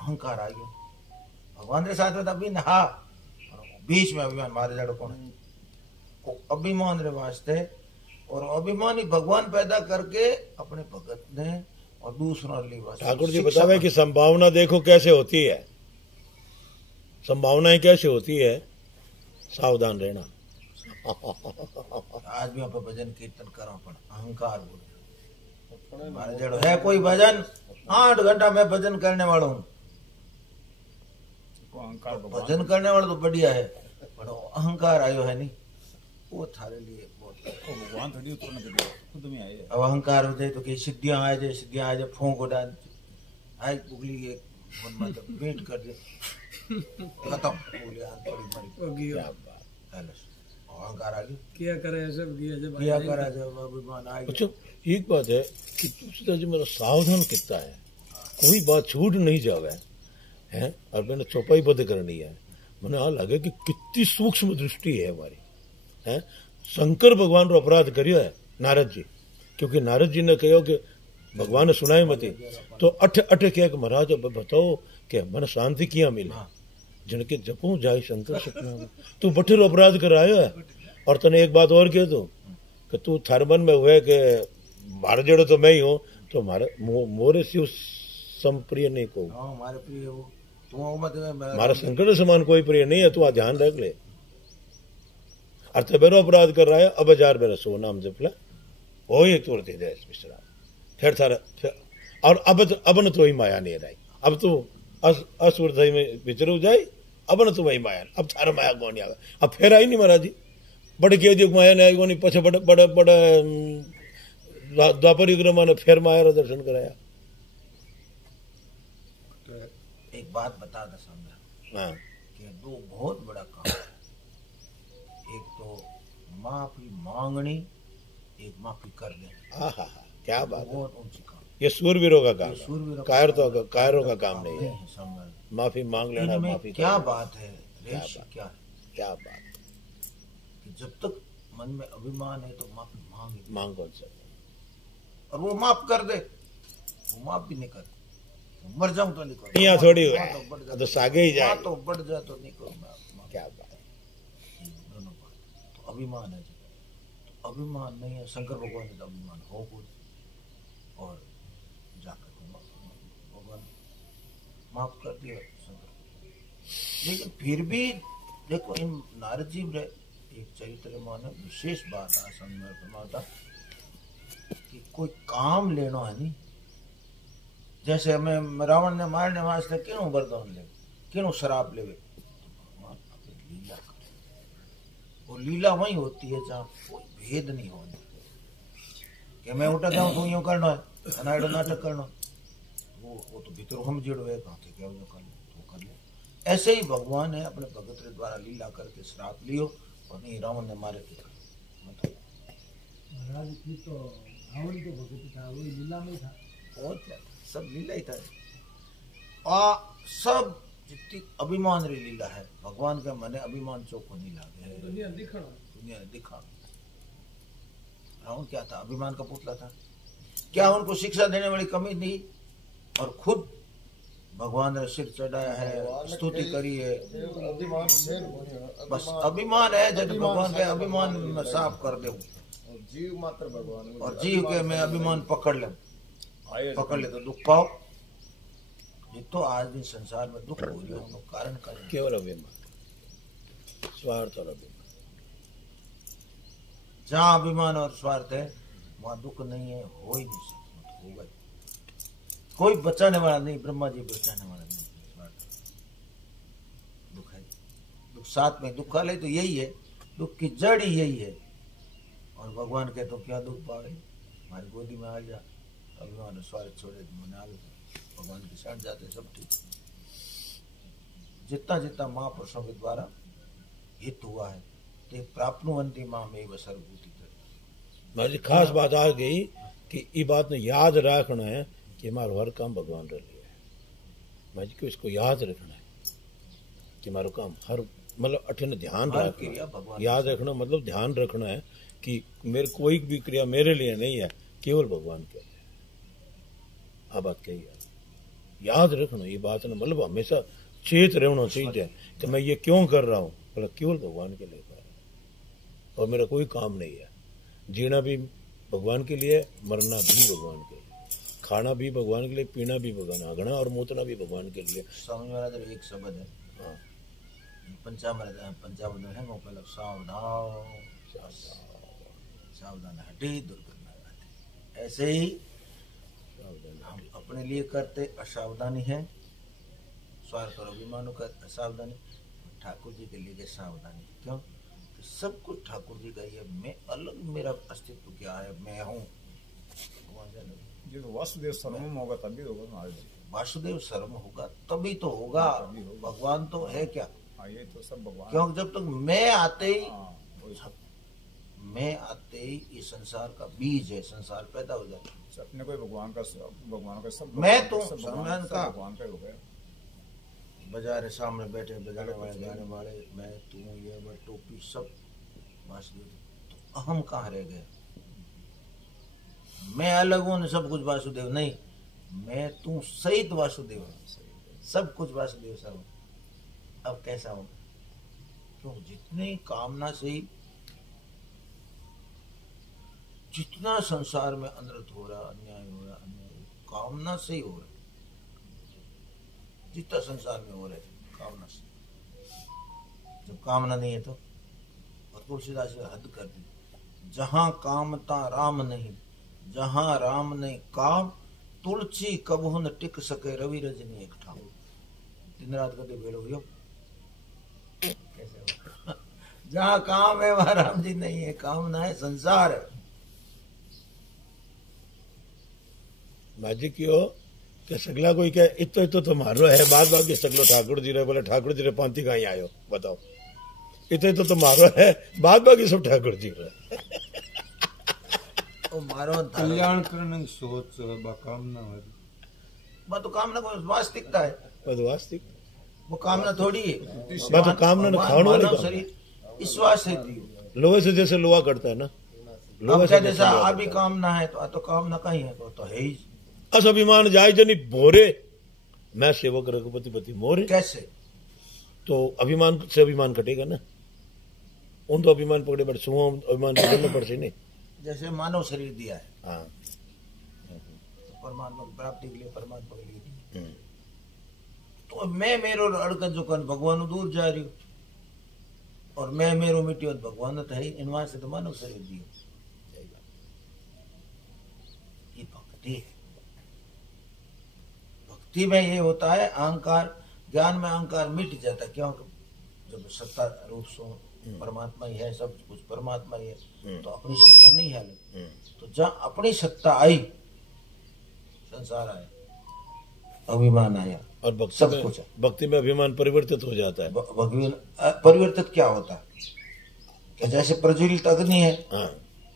अहंकार आ गयो भगवान रे साथ में तभी ना हा बीच में अभिमान मारे जाड़ो कौन है? को अभिमान रे वास्ते और अभिमानी भगवान पैदा करके अपने भगत ने और दूसरा ले वास्ते ठाकुर जी शिक्षा बतावे कि संभावना देखो कैसे होती है, संभावनाएं कैसे होती है, सावधान रहना। आज भी आप भजन कीर्तन करो पण अहंकार बोल मारे जड़ो है कोई भजन 8 घंटा मैं भजन करने वाला हूँ को अहंकार भगवान भजन करने वाला तो बढ़िया है पर वो अहंकार आयो है नहीं वो थारे लिए बहुत को भगवान थोड़ी उत्पन्न कर दिया खुद में आए अब अहंकार हो जाए तो कहीं सिद्धियां आ जाए फोंक उड़ा आई उगली एक मन मतलब भेंट कर दे खत्म बोले हाथ पड़ी मरी वो गियो क्या बात। हैलस अहंकार आ गया किया करे सब किया जब किया करा जब अभिमान आ अच्छा गया एक बात है कि तुझसे जो मेरा सावधान कितना है, कोई बात छूट नहीं जावे है, और मैंने चौपाई बंद करनी है। मैंने आ लगे कि कितनी सूक्ष्म दृष्टि है हमारी है। शंकर भगवान रो अपराध करियो है नारद जी, क्योंकि नारद जी ने कहो कि भगवान ने सुनाई मती तो अठ अठ कह के महाराज अब बताओ कि मन शांति किया मिले जिनके जपू जाए शंकर सपना में। तू बठेर अपराध कर आयो है। और तने एक बात और कह दू कि तू थारे मन में हुए कि मारे जड़ो तो मैं ही हूँ, तो मोरे शिव संप्रिय नहीं को हाँ हमारे प्रिय वो तुम मत मारा शंकर समान कोई प्रिय नहीं है, तू आ ध्यान रख ले। और तबेरो अपराध कर रहा है, अब 1000 मेरा सो नाम जपला वो ही तुरंत ही जय विश्राम फिर थारा और अब न तो ही माया नहीं रही, अब तू असुर धई में विचरू जाए, अब न तो वही माया, अब थारा माया कौन आवे। अब फिर आई नहीं महाराज जी बड़े कह दियो माया ने आई कोनी, पछे बड़े बड़े बड़े द्वापर युग ने फिर माया रा दर्शन कराया। तो एक बात बता दे समझा हाँ कि दो बहुत बड़ा काम है, एक तो माफी मांगनी, एक माफी कर देना। हाँ क्या बात है, बहुत ऊंची काम ये सूरवीरों का काम ये सूरवीरों है, का कायरों का काम नहीं है। है समझ माफी मांग लेना, इनमें माफी क्या करना। बात है रहस्य क्या है क्या बात कि जब तक मन में अभिमान है तो माफी मांगे मांग कौन सा और वो माफ कर दे, वो माफ भी नहीं कर मर जाऊं तो नहीं करूं, यहाँ थोड़ी हुआ माँ है, तो बढ़ जाए तो सागे ही जाए। माँ तो बढ़ जाए तो नहीं करूं मैं। क्या बात है। दोनों बात तो अभिमान है तो अभिमान नहीं है, शंकर भगवान ने तो अभिमान हो कोई और जाकर भगवान माफ कर दिया शंकर। लेकिन फिर भी देखो इन नारद जी रे एक चरित्र माने विशेष बात आ समझ फरमाता कि कोई काम लेना है नहीं, जैसे हमें रावण ने मारने वास्ते क्यों वरदान ले क्यों शराब लेवे, भगवान अपनी लीला करे और लीला वही होती है जहाँ कोई भेद नहीं होता कि मैं उठा जाऊं तो यूं करना है अनाड़ो नाटक करना, वो तो भीतर हम जिड़ो है कहाँ थे क्या जो कर ले तो कर ले। ऐसे ही भगवान है अपने भगत के द्वारा लीला करके श्राप लियो और नहीं रावण ने मारे थे मतलब महाराज की तो रावण तो भगत था, वो लीला में था। और क्या सब लीला ही था और सब जितनी अभिमान री लीला है भगवान का मने अभिमान चौको नहीं लागे है दुनिया दिखना दुनिया ने दिखा। रावण क्या था, अभिमान का पुतला था, क्या उनको शिक्षा देने वाली कमी नहीं और खुद भगवान ने सिर चढ़ाया है स्तुति करी है, अभिमान मेन होने बस अभिमान है जब भगवान के अभिमान में साफ कर दे और जीव मात्र भगवान और जीव के मैं अभिमान पकड़ ले आए पकड़ ले तो दुख पाओ। ये तो आज भी संसार में दुख हो रहा है कारण का है। केवल अभिमान, स्वार्थ और अभिमान। जहाँ अभिमान और स्वार्थ है वहां दुख नहीं है, हो ही नहीं सकता, होगा ही। कोई बचाने वाला नहीं, ब्रह्मा जी बचाने वाला नहीं, स्वार्थ दुख है, दुख साथ में दुख ले तो यही है दुख की जड़ ही यही है। और भगवान के तो क्या दुख पावे, हमारी गोदी में आ जा, अभिमान स्वार्थ छोड़े मना लो, भगवान के साथ जाते सब ठीक। जितना जितना महापुरुषों के द्वारा हित हुआ है ते प्राप्नुवंती मां में व सर्वभूति। मारी खास बात आ गई कि ये बात ने याद रखना है कि हमारो हर काम भगवान रे लिए है। मैं क्यों इसको याद रखना है कि हमारो काम हर मतलब अठन ध्यान रखना, याद रखना मतलब ध्यान रखना है कि मेरे कोई भी क्रिया मेरे लिए नहीं है, केवल भगवान के लिए। आ बात कही है, याद रखना ये बात ना, मतलब हमेशा चेत रहना चाहिए कि मैं ये क्यों कर रहा हूँ, मतलब केवल भगवान के लिए कर रहा हूँ और मेरा कोई काम नहीं है। जीना भी भगवान के लिए, मरना भी भगवान के लिए, खाना भी भगवान के लिए, पीना भी भगवान, हगना और मूतना भी भगवान के लिए। समझ में आ रहा है? एक शब्द है पंचामृत है वो पहले सावधान सावधान हटे दुर्घटना घटे। ऐसे ही हम अपने लिए करते असावधानी है, स्वार्थ और अभिमानों का असावधानी, ठाकुर जी के लिए सावधानी। क्यों? तो सब कुछ ठाकुर जी का ही है, मैं अलग, मेरा अस्तित्व क्या है, मैं हूँ। ये तो वासुदेव सर्वम होगा तभी होगा महाराज जी। वासुदेव सर्वम होगा तभी तो होगा। भगवान तो है क्या? ये तो सब भगवान। क्योंकि जब तक मैं आते ही हाँ, मैं आते ही ये संसार का बीज है, संसार पैदा हो जाता है। अपने कोई भगवान का सब मैं तो सब भगवान का हो गया। बाजार सामने बैठे बजाने वाले गाने वाले, मैं तू ये मैं टोपी सब वासुदेव। तो अहम कहाँ रह गया? मैं अलग हूँ सब कुछ वासुदेव नहीं, मैं तू सहित वासुदेव, सब कुछ वासुदेव सब। अब कैसा हो? क्यों? जितने कामना से ही जितना संसार में अनर्थ हो रहा, अन्याय हो रहा, कामना से ही हो रहा। जितना संसार में हो रहा है कामना से। जब कामना नहीं है तो, और तुलसीदास ने हद कर दी, जहां कामता राम नहीं, जहां राम नहीं काम, तुलसी कबहू न टिक सके रवि रजनी एक ठाम। दिन रात कदे भेड़ हो कैसे हो? जहां काम है वहां राम जी नहीं है, कामना है, संसार है। माजी क्यों कि सगला कोई क्या इतो तो मारो है, बाद बाकी सगलो ठाकुर जी रे, बोले ठाकुर जी रे पांति कहीं आयो बताओ, इतो तो मारो है, बाद बाकी सब ठाकुर जी रे। मारो कल्याण करने की सोच कामना वाली, वो तो कामना को वास्तविकता है, वास्तविक वो कामना थोड़ी है। तो कामना ने खाने वाली शरीर विश्वास है दियो। लोहे से जैसे लोहा करता है ना, लोहे से जैसा अभी कामना है तो कामना कहीं है, तो है ही। अस अभिमान जाय जनी भोरे, मैं सेवक रघुपति पति मोरे। कैसे? तो अभिमान से अभिमान कटेगा ना, उन तो अभिमान पकड़े बड़े सुहो अभिमान पकड़ने पड़से नहीं। जैसे मानव शरीर दिया है, हाँ, तो परमात्मा की प्राप्ति के लिए परमात्मा के लिए, तो मैं मेरो अड़कन चुकन भगवान दूर जा रही हूँ, और मैं मेरो मिट्टी और भगवान तो है, इनवान से तो मानव शरीर दियो। ये भक्ति है। भक्ति में ये होता है अहंकार, ज्ञान में अहंकार मिट जाता है। क्यों? जब सत्ता रूप सो परमात्मा ही है, सब कुछ परमात्मा ही है, तो अपनी सत्ता नहीं है। तो जहाँ अपनी सत्ता आई, संसार आया, अभिमान आया, और भक्ति सब में, कुछ है। भक्ति में अभिमान परिवर्तित हो जाता है। भगवान परिवर्तित क्या होता है कि जैसे प्रज्वलित अग्नि है, हाँ,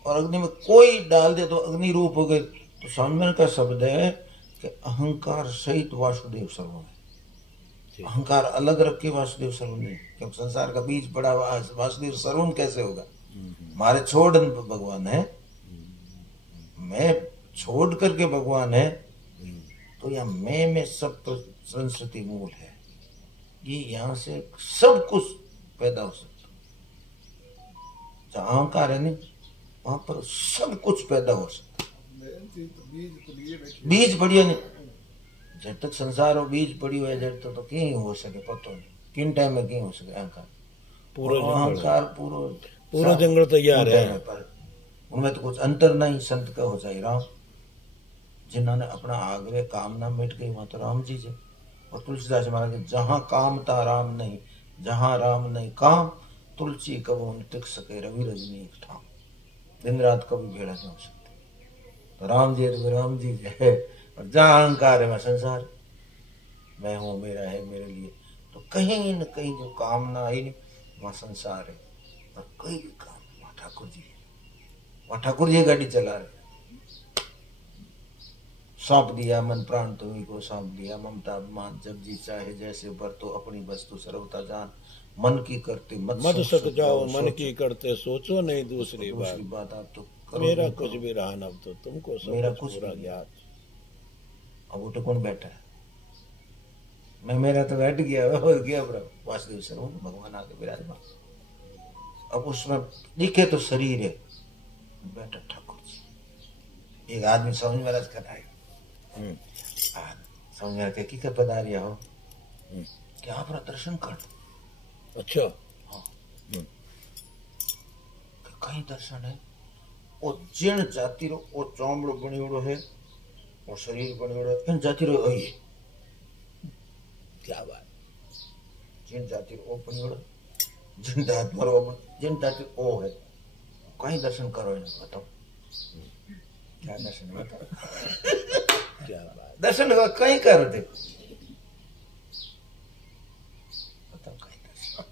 और अग्नि में कोई डाल दे तो अग्नि रूप हो गई। तो स्वामी का शब्द है कि अहंकार सहित वासुदेव सर्वम है। अहंकार अलग रख के वासुदेव सर्वम नहीं, क्योंकि संसार का बीज पड़ा हुआ वासुदेव सर्वम कैसे होगा? हमारे छोड़ भगवान है, मैं छोड़ करके भगवान है, तो यह मैं में सब संस्कृति मूल है। ये यहाँ से सब कुछ पैदा हो सकता। जहाँ अहंकार है नहीं, वहां पर सब कुछ पैदा हो सकता। बीज बढ़िया नहीं, जब तक संसार हो बीज पड़ी हुई है, जब तक तो कहीं हो सके पता नहीं किन टाइम में कहीं हो सके अहंकार। अहंकार पूरा जंगल तैयार है, पर उनमें तो कुछ अंतर नहीं। संत का हो जाए राम, जिन्होंने अपना आग्रह कामना मिट गई, वहां तो राम जी जी। और तुलसीदास महाराज जहां काम था राम नहीं, जहां राम नहीं काम, तुलसी कब न टिक सके, रवि रजनी एक ठाम, दिन रात कभी भेड़ा नहीं हो सकते। तो राम जी है तो राम जी है, और जहाँ अहंकार है वह संसार, मैं हूं, मेरा है, मेरे लिए, तो कहीं न कहीं जो कामना आई नहीं वहां संसार है। और कोई भी काम वहां ठाकुर जी है, वहां ठाकुर जी गाड़ी चला रहे। सौंप दिया मन प्राण तुम्ही को, सौंप दिया ममता अभिमान, जब जी चाहे जैसे बरतो, अपनी वस्तु सर्वथा जान, मन की करते मत सक जाओ, मन की करते सोचो नहीं दूसरी बात। आप तो मेरा कुछ भी रहा न, अब तो तुमको सब मेरा कुछ पूरा ज्ञात। अब वो तो कौन बैठा है, मैं मेरा तो बैठ गया हो गया प्रभु वासुदेव सर्वम, भगवान आके विराजमान। अब उसमें दिखे तो शरीर है, बैठा ठाकुर जी। एक आदमी समझ महाराज कर आएगा, समझ में आके की पधारिया हो क्या आप दर्शन कर। अच्छा हाँ, कहीं दर्शन है, वो जीर्ण जाति रो वो चौमड़ो बनियोड़ो है, वो शरीर बनियोड़ो है, इन जाति रो है, क्या बात। जीर्ण जाति रो वो बनियोड़ो, जीर्ण जाति मरो, जीर्ण जाति वो है, कहीं दर्शन करो इन्हें, बताओ क्या दर्शन, बताओ क्या बात। दर्शन कहीं करो, देखो बताओ कहीं दर्शन।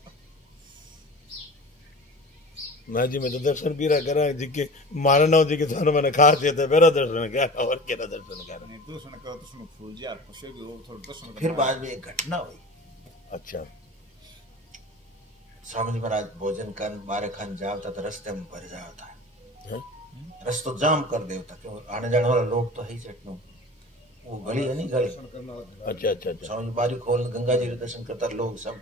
मैं जी मैं तो दर्शन भी रहा करा जी के मारना जी के थाने मैंने खा थे तो मेरा दर्शन क्या और क्या दर्शन क्या नहीं दर्शन करो तो सुनो फूल जी यार खुशी भी हो थोड़ा दर्शन। फिर बाद में एक घटना हुई। अच्छा, स्वामी जी महाराज भोजन कर बारे खान जावता तो रस्ते में भर जाता है, है? रस्तो जाम कर देवता, क्यों आने जाने वाला लोग तो है ही चटनू, वो गली है नहीं गली। अच्छा अच्छा अच्छा। स्वामी जी बारी खोल गंगा जी के दर्शन करता लोग सब,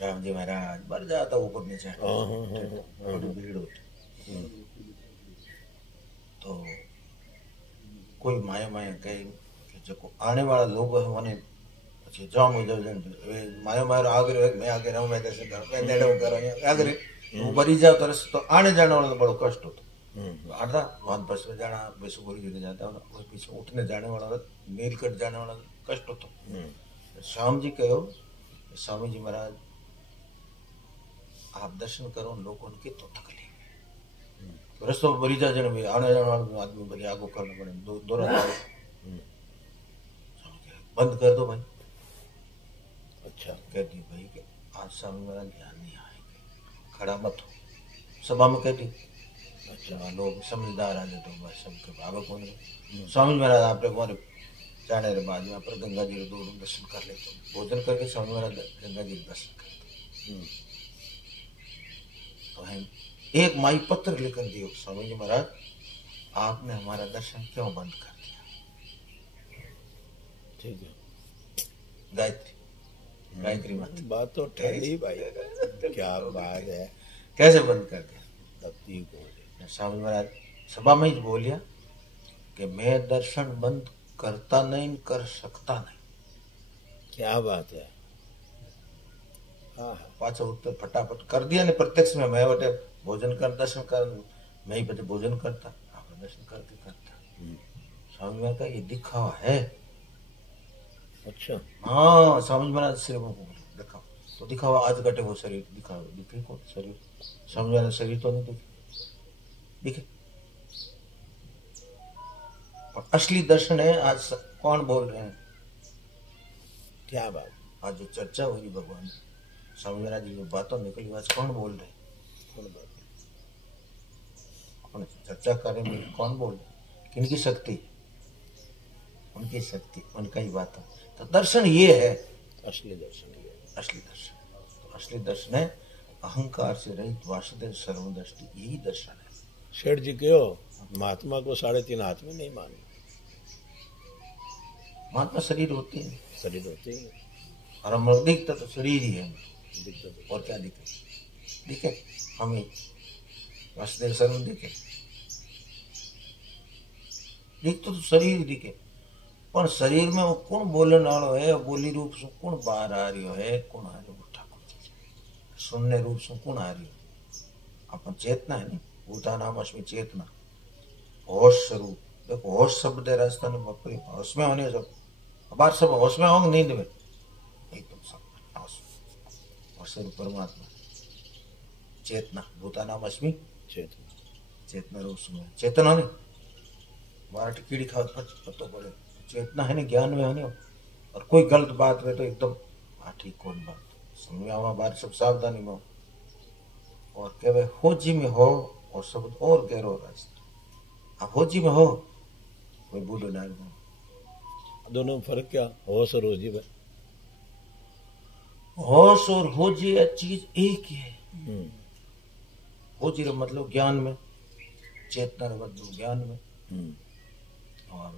राम जी महाराज भर जाता ऊपर नीचे, थोड़ी भीड़ होती। तो कोई माया माया कहे कि जो आने वाला लोग है मैंने अच्छे जाम हो जाए, माया माया आगे मैं आगे रहूं, मैं दर्शन करूं, मैं नेड़े करूं आगे वो भरी जाओ तो रस्तो आने जाने वाला तो बड़ो कष्ट होता। आधा वहां बस में जाना बेसुगोरी जगह जाता है, कोई पीछे उठने जाने वाला नीलकंठ जाने वाला कष्ट होता। श्याम जी कहो स्वामी जी महाराज आप दर्शन करो, लोगों की तो तकलीफ, रस्तो भरी जा जन में आने जाने वाला आदमी भरी आगो करना पड़े, दो बंद कर दो भाई। अच्छा कह दी भाई कि आज स्वामी महाराज ध्यान नहीं आएंगे, खड़ा मत हो, सभा में कह दी। अच्छा लोग समझदार आ जाते तो बस सबके भावक होने। स्वामी महाराज आपने कौन जाने रे बाद में पर गंगा जी दूर दर्शन कर लेते, भोजन करके स्वामी महाराज गंगा जी दर्शन करते। तो हम एक माई पत्र लिखकर दियो, स्वामी जी महाराज आपने हमारा दर्शन क्यों बंद कर दिया। ठीक है, गायत्री गायत्री मत बात तो ठंडी भाई, क्या बात है, कैसे बंद कर दिया। तब को स्वामी महाराज सभा में ही बोलिया कि मैं दर्शन बंद करता नहीं, कर सकता नहीं। क्या बात है। हाँ पाछा उत्तर फटाफट कर दिया ने प्रत्यक्ष में, मैं बटे भोजन कर दर्शन कर, मैं ही बटे भोजन करता, आप दर्शन करते करता। स्वामी महाराज का ये दिखावा है। अच्छा हाँ स्वामी महाराज सिर्फ दिखाओ तो दिखावा, आज घटे वो शरीर दिखाओ, दिखे कौन शरीर, स्वामी महाराज शरीर तो नहीं दिखे, दिखे पर असली दर्शन है। आज कौन बोल रहे हैं, क्या बात, आज जो चर्चा हो रही भगवान स्वामी महाराज जी जो बातों निकली आज कौन बोल रहे, अपन चर्चा करें में कौन बोल रहे, किनकी शक्ति, उनकी शक्ति, उनका ही बात। तो दर्शन ये है असली दर्शन, ये असली दर्शन। तो असली दर्शन है अहंकार से रहित वासुदेव सर्वदृष्टि, यही दर्शन है। शेठ जी क्यों महात्मा को 3.5 हाथ में नहीं माने, महात्मा शरीर होते हैं, शरीर होते ही और हम दिखता तो शरीर ही है, दिखते तो। और क्या दिखे, दिखे हमें वासुदेव सर्व दिखे, दिखता तो शरीर दिखे, पर शरीर में वो कौन बोलने वालों है, बोली रूप से कौन बाहर आ रही है, कौन आ रही है ठाकुर जी, सुनने रूप से कौन आ रही है, अपन चेतना है नहीं, भूता नाम अस्मि चेतना, होश स्वरूप। देखो होश शब्द है राजस्थान में बकरी, होश में होने सब बार सब होश में होंगे, नींद में एकदम सब होश, और स्वरूप परमात्मा। चेतना भूतानाम अस्मि चेतना चेतना रूप में चेतना ने मराठी कीड़ी खाओ पत्तो पड़े चेतना है ना ज्ञान में है ना और कोई गलत बात रहे तो एकदम हाँ ठीक कौन बात समझावा बार सब सावधानी में हो। और कहे होजी में हो और शब्द और गहरो रास्ता आप होजी में हो कोई बूढ़ो डाल में दोनों में फर्क क्या होश और होजी में? होश और होजी चीज एक ही है। होजी का मतलब ज्ञान में चेतना का मतलब ज्ञान में और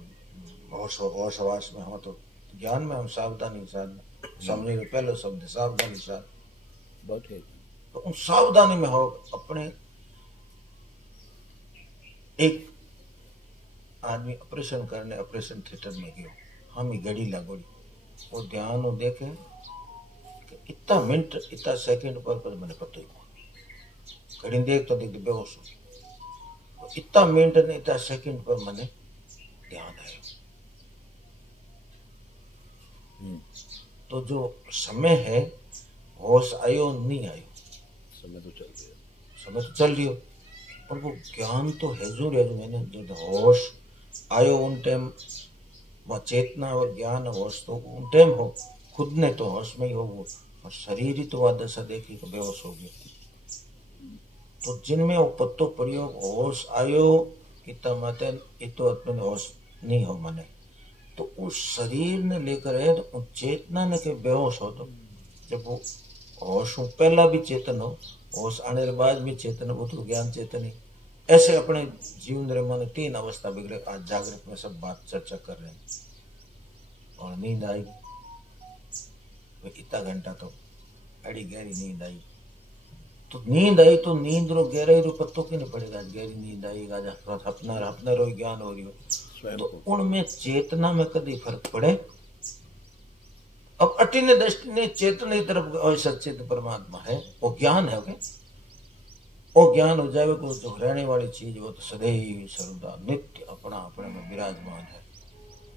होश हवास में हम तो ज्ञान में हम सावधानी साथ समझे पहले शब्द सावधानी साथ बहुत ठीक। तो उन सावधानी में हो अपने एक आदमी ऑपरेशन करने ऑपरेशन थिएटर में गयो हम ही घड़ी लगोड़ी वो ध्यान वो देखे कि इतना मिनट इतना सेकंड पर मैंने पता ही नहीं घड़ी देख तो बेहोश हो इतना मिनट ने इतना सेकंड पर मैंने ध्यान आया। तो जो समय है होश आयो नहीं आयो समय तो चल गया समय तो चल रही पर वो ज्ञान तो है जो मैंने जो होश आयो उन टाइम वो चेतना और ज्ञान होश तो उन टाइम हो खुद ने तो होश में ही हो वो और शरीर ही तो वह दशा देखी तो बेहोश हो गया। तो जिनमें वो पत्तो पड़ियो होश आयो कि तमाते ये तो अपने होश नहीं हो मने तो उस शरीर ने लेकर है तो उस चेतना ने के बेहोश हो तो जब वो होश पहला भी चेतन हो होश आने के बाद भी चेतन हो तो ज्ञान चेतन ही ऐसे अपने जीवन रे मन 3 अवस्था बिगड़े आज जागृत में सब बात चर्चा कर रहे हैं। और नींद आई इतना घंटा तो अड़ी गहरी नींद आई तो नींद रो गहराई रो पत्तो क्यों नहीं पड़ेगा गहरी नींद आई आज अपना रो ज्ञान हो रही हो तो उनमें चेतना में कभी फर्क पड़े। अब अटिने दृष्टि ने चेतना की तरफ सच्चित परमात्मा है वो ज्ञान है ओके वो ज्ञान हो जाए वो जो रहने वाली चीज वो तो सदैव सर्वदा नित्य अपना अपने में विराजमान है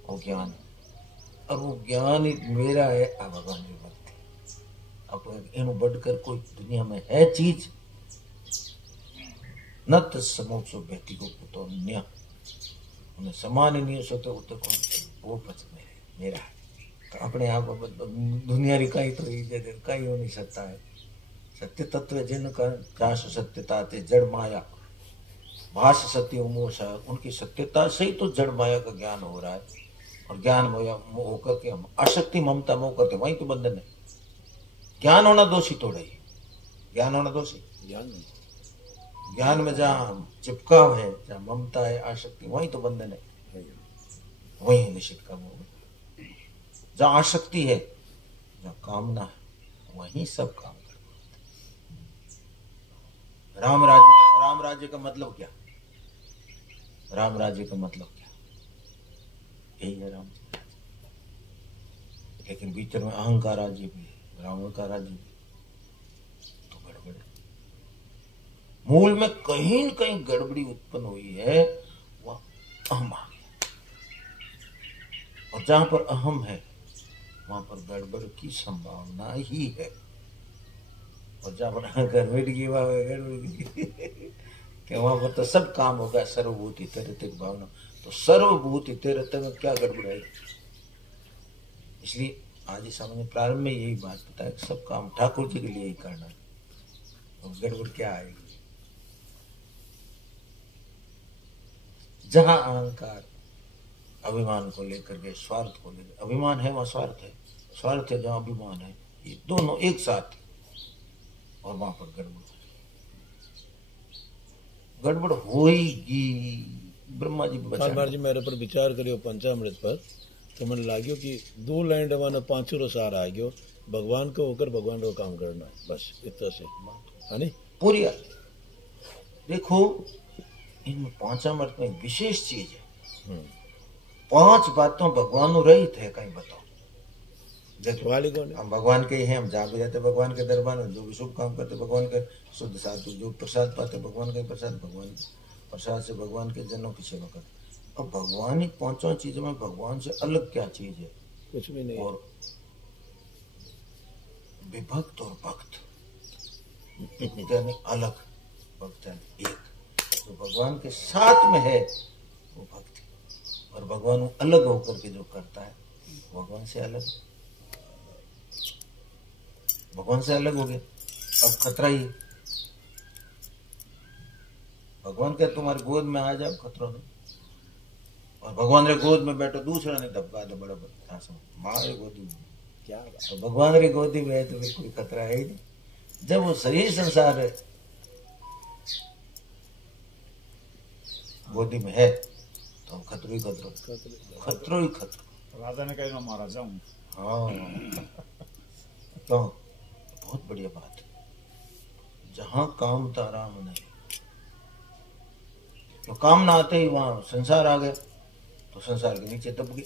वो ज्ञान और वो ज्ञान ही मेरा है आ भगवान की भक्ति अब इन बढ़कर कोई दुनिया में है चीज न तो समोचो बेटी को तो न्या उन्हें समान ही नहीं हो सकते वो तो कौन वो पच मेरा है तो अपने आप दुनिया री कहीं तो जगह कहीं हो नहीं सकता है सत्य तत्व जिन का जास सत्यता ते जड़ माया भाष सत्य मोह उनकी सत्यता से ही तो जड़ माया का ज्ञान हो रहा है और ज्ञान होकर के हम आसक्ति ममता मोह करते वहीं तो बंधन है। ज्ञान होना दोषी थोड़ा ही ज्ञान होना दोषी ज्ञान में जहाँ चिपकाव है जहाँ ममता है आसक्ति वहीं तो बंधन है वहीं निश्चित काम होगा। जहाँ आसक्ति है जहाँ कामना है वहीं सब काम राम राज्य का मतलब क्या राम राज्य का मतलब क्या यही है राम राज्य। लेकिन भीतर में अहंकार राज्य भी है रावण का राज्य भी तो गड़बड़ मूल में कहीं न कहीं गड़बड़ी उत्पन्न हुई है वह अहम आ गया और जहां पर अहम है वहां पर गड़बड़ की संभावना ही है और जहां पर गड़बड़ की कि वहां पर तो सब काम होगा सर्वभूति तेरतिक भावना तो सर्वभूति तेरतिक में क्या गड़बड़ है। इसलिए आज इस समय प्रारंभ में यही बात बताया कि सब काम ठाकुर जी के लिए ही करना है और गड़बड़ क्या आएगी जहां अहंकार अभिमान को लेकर के स्वार्थ को लेकर अभिमान है वहां स्वार्थ है जहां अभिमान है ये दोनों एक साथ और वहां पर गड़बड़ होगी। ब्रह्मा जी महाराज जी मेरे पर विचार करियो पंचामृत पर तो मन लाग्यो कि 2 लाइन रवाना 5 रो सार आ गयो भगवान को होकर भगवान को काम करना है बस इतना से है नहीं पूरी देखो इन पंचामृत में विशेष चीज है 5 बातों भगवान रहित है कहीं बताओ हम भगवान के ही हैं हम जहाँ भी जाते भगवान के दरबार में जो भी शुभ काम करते भगवान के शुद्ध साधु जो प्रसाद पाते भगवान का प्रसाद भगवान प्रसाद से भगवान के जनों की सेवा करते। अब भगवान ही 5 चीजों में भगवान से अलग क्या चीज है कुछ भी नहीं और विभक्त और भक्त भक्त यानी अलग, भक्त यानी एक। जो भगवान के साथ में है वो भक्ति, और भगवान अलग होकर के जो करता है भगवान से अलग, भगवान से अलग हो गया, अब खतरा ही है। भगवान क्या तुम्हारी गोद में आ जाओ, खतरा नहीं, और भगवान रे गोद में बैठो, दूसरा ने धपका दो बड़ा बड़ा मारे गोदी में, क्या तो भगवान री गोदी में है तो फिर कोई खतरा है ही नहीं। जब वो शरीर संसार है गोदी में है तो खतरो ही खतरो, खतरो ही खतरो। राजा ने कहा मारा जाऊं। हाँ तो बहुत बढ़िया बात है। जहां काम था राम नहीं, तो काम ना आते ही वहां संसार आ गया, तो संसार के नीचे दब गई।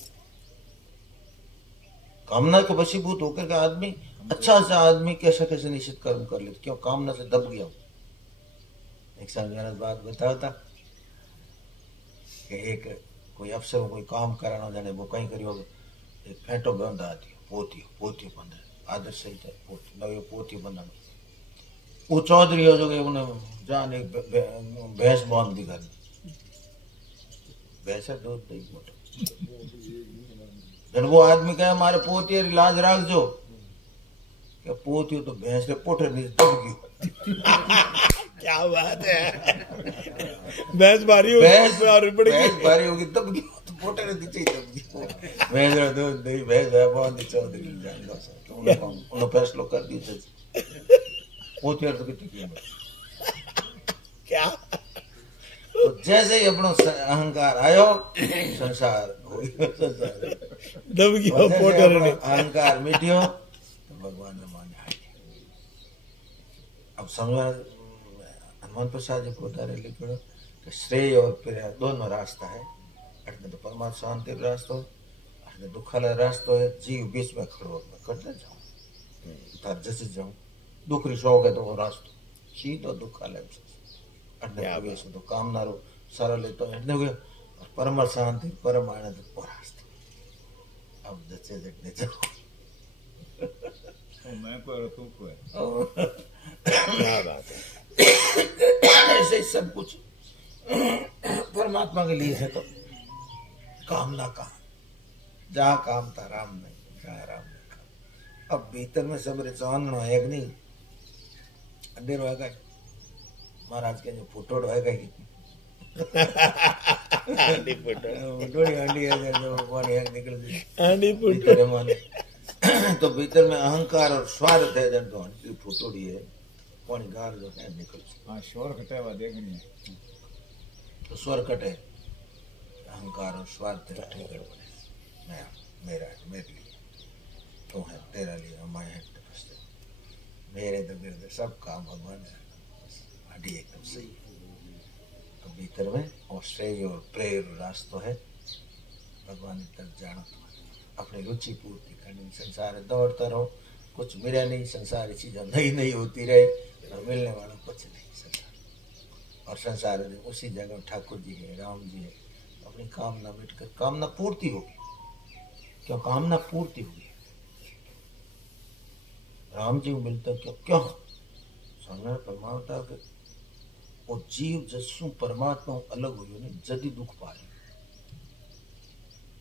कामना के वशीभूत होकर के आदमी अच्छा सा आदमी कैसे कैसे निश्चित कर्म कर लेते, क्यों कामना से दब गया। एक साल मेरा बात बताया था कि एक कोई अफसर कोई काम कराना जाने वो कहीं करियो, एक फेंटो बंद आती पोती पोती बंद आदर सही था, पोती नवे पोती बंद वो चौधरी हो जो उन्हें जान एक भैंस बांध दी घर, भैंस दूध नहीं मोटा। जब वो आदमी कहे हमारे पोती लाज राख जो, क्या पोती तो भैंस के पोटे नीचे दब गई। क्या बात है, भैंस भारी होगी, भैंस भारी होगी तब की तो पोटे ने नीचे दब गई। भैंस रा दूध नहीं, भैंस बहुत चौधरी जान दो, उन्होंने फैसलो कर दिया पोती तो कितनी कीमत क्या। तो जैसे ही अपनो अहंकार आयो संसार हो गयो, संसार दब गया पोटर ने, अहंकार मिटियो तो भगवान ने मान आए। अब समझो हनुमान प्रसाद जी पोतारे लिखो कि श्रेय और प्रेय दोनों रास्ता है। अटने तो परमात्मा शांति रास्ता हो, अटने दुखाला रास्ता है। जीव बीच में खड़ो मैं करते जाऊं, तार जैसे जाऊं, दुख री शौक है तो वो रास्ता सीधो दुखाला प्रवेश तो कामना रो सारा लेतो एटने गयो, और परम शांति परम आनंद वो रास्ता। अब जचे जटने जाओ मैं को तू को है, क्या बात है। ऐसे ही सब कुछ परमात्मा के लिए है। तो कामना कहा, जहाँ काम था राम नहीं, जहाँ राम नहीं काम। अब भीतर में सब चांदनो है कि नहीं, अंधेरो है का महाराज के जो फोटो है का आंडी फोटो, आंडी है जो भगवान एक निकल गई आंडी फोटो माने। तो भीतर में अहंकार और स्वार्थ है, जन तो आंटी फोटोड़ी है पानी गार जो है निकल। हाँ शोर कटे हुआ देखनी है तो स्वर कटे, अहंकार और स्वार्थ है। मैं मेरा है, मेरे लिए तो है, तेरा लिए मैं है, मेरे तो मेरे सब काम भगवान है। आदि एकदम सही है। तो भीतर में और श्रेय और प्रेय रास्ता है, भगवान की तरफ जाना। तो अपनी रुचि पूर्ति करनी, संसार दौड़ता रहो, कुछ मिले नहीं, संसार चीजें नई नई होती रहे, और मिलने वाला कुछ नहीं संसार। और संसार में उसी जगह ठाकुर जी है, राम जी है, अपनी कामना मिटकर कामना पूर्ति होगी। क्यों कामना पूर्ति होगी, राम जी को मिलता क्यों क्यों सामने परमात्मा के और जीव जसु परमात्मा अलग हुई नहीं, जदी दुख पाए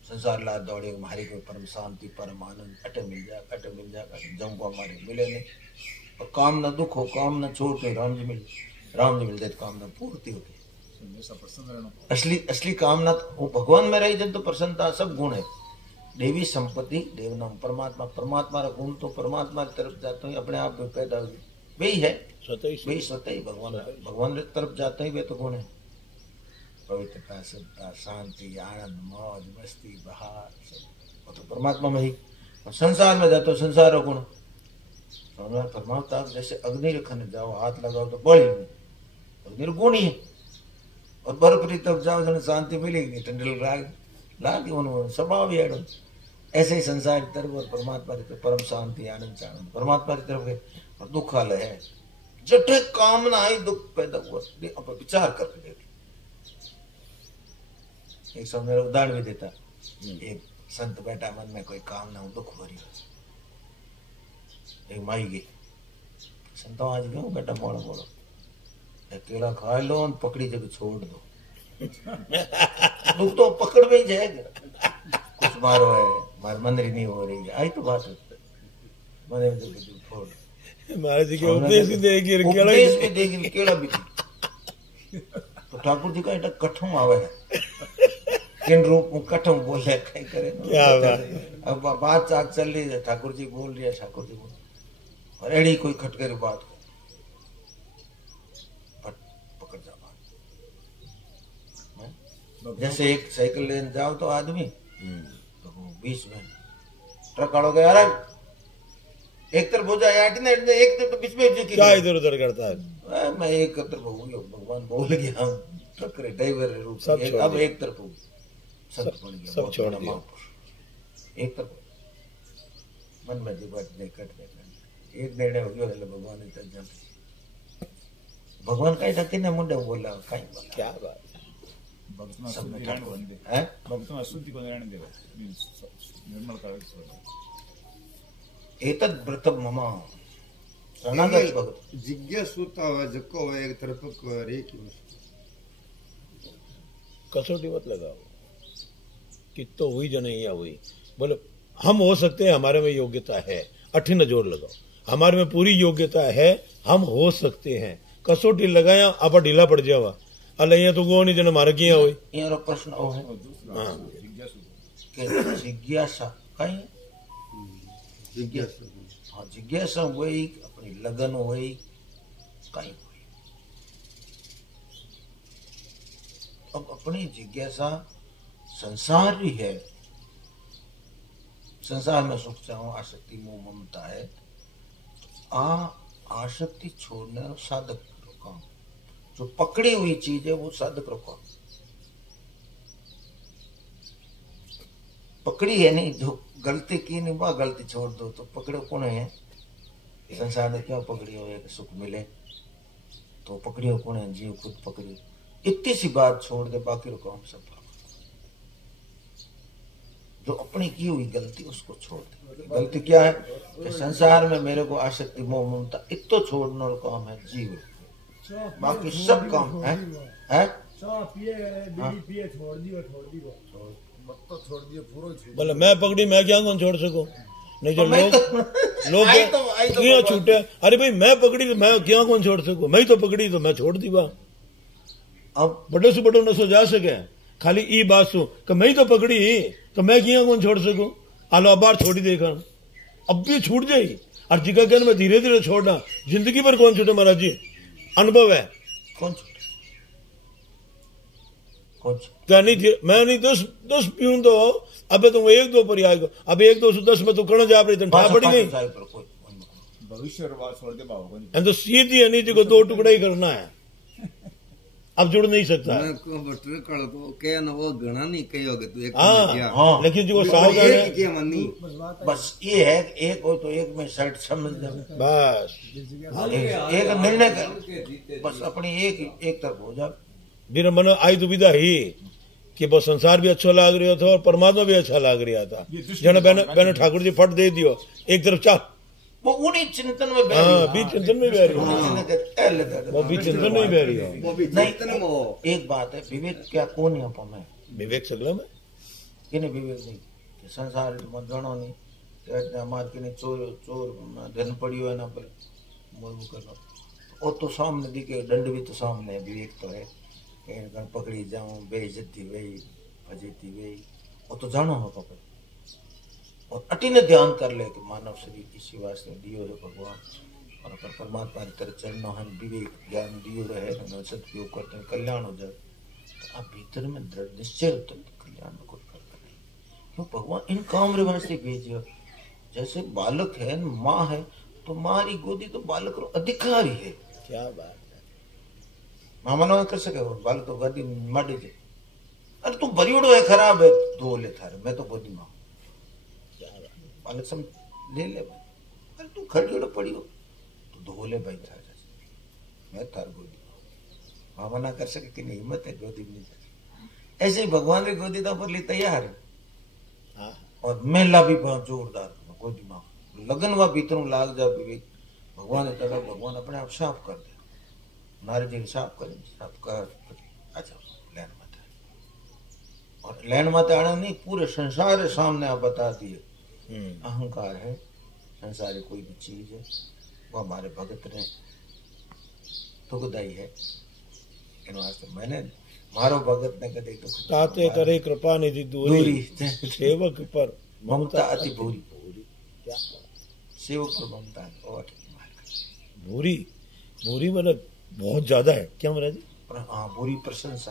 संसार ला दौड़े हमारी कोई परम शांति परम आनंद अटे मिल जाएगा जम को हमारे मिले नहीं। और काम न दुख हो, काम न छोड़ के राम जी मिल जाए तो कामना पूर्ति होगी। असली कामना वो भगवान में रही जब तो प्रसन्नता सब गुण है। देवी संपत्ति देव नाम परमात्मा, परमात्मा का गुण तो परमात्मा की तरफ जाते ही अपने आप में पैदा हुई, वही है वही स्वतः ही भगवान की तरफ जाते ही वे तो गुण है। पवित्रता शुद्धता शांति आनंद मौज मस्ती बहार सब वो तो परमात्मा में ही। और संसार में जाते हो संसार का गुण परमात्मा जैसे अग्नि रखने जाओ हाथ लगाओ तो बड़ी अग्नि गुण ही है। और बर्फ की तरफ जाओ जन शांति मिलेगी, ठंडी लागे उन्होंने स्वभाव ही है। ऐसे ही संसार की तरफ और परमात्मा की तरफ परम शांति आनंद आनंद परमात्मा की तरफ है। और दुख हाल है जटे कामना आई दुख पैदा हुआ, अब विचार करके देख। एक समय मेरा उदाहरण भी देता, एक संत बैठा मन में कोई कामना दुख हो रही, एक माई गई संतो आज क्यों बेटा मोड़ा मोड़ो केला खा लो और पकड़ी जगह छोड़ दो दुख तो पकड़ में ही जाएगा कुछ मारो है मार मंदिर नहीं हो रही है आई तो बात है मंदिर में जगह छोड़ महाराज जी के उपदेश भी देगी उपदेश भी देगी केला भी तो ठाकुर जी का एटा कठम आवे है किन रूप में कठम बोले कहीं करे क्या बात अब बात चाक चल रही है ठाकुर जी बोल रही है ठाकुर जी बोल और एड़ी कोई खटकेरी बात पकड़ जा बात जैसे एक साइकिल लेने जाओ तो आदमी तो बीच में ट्रक आड़ो गया यार एक तरफ हो जाए एक तरफ तो बीच में क्या इधर उधर करता है मैं एक तरफ हो गया भगवान बोल गया हम ट्रक ड्राइवर रूप सब छोड़ अब दिया। एक तरफ हो सब छोड़ गया सब बहुत छोड़ बड़ा दिया। महापुरुष एक तरफ मन में जी बात नहीं कट नहीं एक निर्णय हो गया એટલે भगवान ने तक जाते भगवान कहीं ढके ने मुंडे बोला कहीं बोला क्या बात भक्त में सब में अशुद्धि रहने ठाकुर दे हैं भक्त में अशुद्धि को रहने दे निर्मल कर एतद व्रत मम शरणागत भक्त जिज्ञासुता हुआ जको हुआ एक तरफ करे की कसौटी मत लगाओ कि तो हुई जो नहीं हुई बोले हम हो सकते हैं हमारे में योग्यता है अठी न जोर लगाओ हमारे में पूरी योग्यता है हम हो सकते हैं कसौटी लगाया आप ढीला पड़ जावा अल अँ तो गो नहीं जन मारे किया हुई यार प्रश्न ओ है दूसरा जिज्ञासु कि जिज्ञासा कहीं जिज्ञासा हाँ जिज्ञासा हुई अपनी लगन हुई कहीं हुई अब अपनी जिज्ञासा संसार भी है संसार में सुख चाहो आसक्ति मोह ममता है आसक्ति छोड़ने और साधक रो काम जो पकड़ी हुई चीज है वो साधक रो काम पकड़ी है नहीं जो गलती की नहीं वह गलती छोड़ दो तो पकड़ो कौन है संसार में क्यों पकड़ी हो कि सुख मिले तो पकड़ी हो कौन है जीव खुद पकड़ी इतनी सी बात छोड़ दे बाकी रो काम सब जो अपनी की हुई गलती उसको छोड़ दे गलती क्या है कि संसार में मेरे को आसक्ति मोह ममता इतो छोड़ने का काम है जीव बाकी सब काम है मत तो छोड़ दिए पूरा छोड़ बोले मैं पकड़ी मैं क्या कौन छोड़ सकूं नहीं जो लोग आई तो क्यों छूटे अरे भाई मैं पकड़ी तो मैं क्या कौन छोड़ सकूं मैं ही तो पकड़ी तो मैं छोड़ दी बा अब बड़े से बड़ो नसो जा सके खाली ई बात सु कि मैं ही तो पकड़ी तो मैं किया कौन छोड़ सकूं आलो अब बार छोड़ी देखा अब भी छूट जाई और जिका कहना मैं धीरे धीरे छोड़ना जिंदगी भर कौन छूटे महाराज जी अनुभव है कौन छूटे कौन छूटे क्या नहीं मैं नहीं 10 पीऊं तो अबे तुम 1-2 पर आएगा अब 1-2 से 10 में तो कण जा पड़ी ठा पड़ी गई भविष्य और बात छोड़ दे बाबू एंड तो सीधी है नीचे को 2 टुकड़ा ही करना है अब जुड़ नहीं सकता मैं को बटर कळ तो के न वो घणा नहीं कहियो के तू एक हाँ हाँ लेकिन जो सावधान है के मन्नी बस ये है कि एक हो तो एक में शर्ट समझ ले बस एक निर्णय कर बस अपनी एक तरफ हो जा मेरा मन आई दुविधा ही कि वो संसार भी अच्छा लाग रहा था और परमात्मा भी अच्छा लाग रहा था जन बहन ठाकुर जी फट दे दियो एक तरफ चाह वो उन्हीं चिंतन में बैठ हाँ भी चिंतन में बह रही गया। वो भी चिंतन में ही बह रही है वो भी चिंतन में हो एक बात है विवेक क्या कौन यहाँ पर मैं विवेक सगला में किने विवेक नहीं कि संसार में जानो नहीं कि हमारे किने चोर धन पड़ियो है ना पर मोल करना वो तो सामने दिखे दंड भी तो सामने है विवेक तो है कहीं पकड़ी जाऊं बेइज्जती वही फजीती वही वो तो जानो हो पकड़ और अति ने ध्यान कर ले कि मानव शरीर इसी वास्ते दियो है भगवान और अगर परमात्मा की तरह चलना है विवेक ज्ञान दियो रहे सदुपयोग करते हैं कल्याण हो जाए तो आप भीतर में दृढ़ निश्चय होते हैं कल्याण में कुछ करता नहीं क्यों भगवान इन काम रे वास्ते भेजियो जैसे बालक है माँ है तो मारी गोदी तो बालक रो अधिकारी है क्या बात है माँ मना कर सके वो बालक तो गोदी माडी दे अरे तू बरियोड़ो है खराब है धो ले थारे मैं तो गोदी माँ बालक सम ले ले भाई अरे तू खड़ी पड़ी हो तो धो ले भाई थारे मैं थार गोदी माँ मना कर सके कि नहीं हिम्मत है गोदी में नहीं जाती ऐसे ही भगवान की गोदी तो पर लिए तैयार है हाँ और मेला भी बहुत जोरदार गोदी माँ लगन व भीतर लाग जा विवेक भगवान इतना भगवान अपने आप साफ कर दे नारी जी साफ करें साफ कर अच्छा लैंड माता और लैंड माता आना नहीं पूरे संसार के सामने आप बता दिए अहंकार है संसारी कोई भी चीज है वो हमारे भगत ने दुखदाई है इन वास्ते मैंने मारो भगत ने कदे दुख ताते करे कृपा निधि दूरी सेवक पर ममता अति भूरी सेवक पर ममता और भूरी भूरी मतलब बहुत ज्यादा है क्या महाराज जी? हाँ भूरी प्रशंसा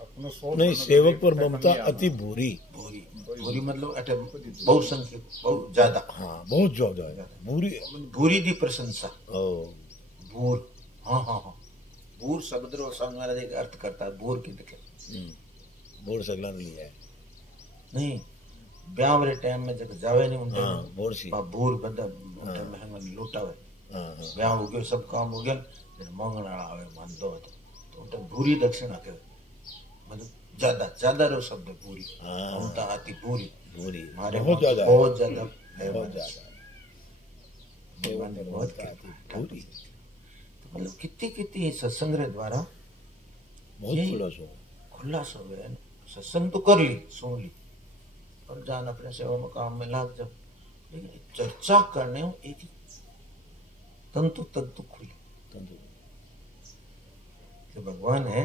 अपनो सोच नहीं सेवक पर ममता अति भूरी भूरी भूरी मतलब अटे बहुसंख्यक बहुत ज्यादा हाँ बहुत ज्यादा है भूरी भूरी दी प्रशंसा ओ भूर हाँ हाँ हाँ भूर शब्द रो स्वामी महाराज एक अर्थ करता है भूर की लिखे बोर सगला ने लिया है नहीं ब्याह वाले टाइम में जब जावे नहीं उनके हाँ बोर सी भूर बंदा महंगा लूटावे हाँ हाँ ब्याह हो गयो सब काम हो गया फिर मांगण वाला आवे मान दो तो उनका भूरी दक्षिणा के मतलब ज्यादा ज्यादा रो शब्द है भूरी हाँ। ममता अति भूरी भूरी हमारे बहुत ज्यादा है, बहुत ज्यादा है बहुत ज्यादा भगवान ने बहुत भूरी मतलब कितनी कितनी सत्संग रे द्वारा बहुत यही- खुला सो खुलासा हो गया सत्संग तो कर ली सुन ली और जान अपने सेवा में काम में लाग जब लेकिन चर्चा करने हो एक ही तंतु तंतु खुली कि भगवान है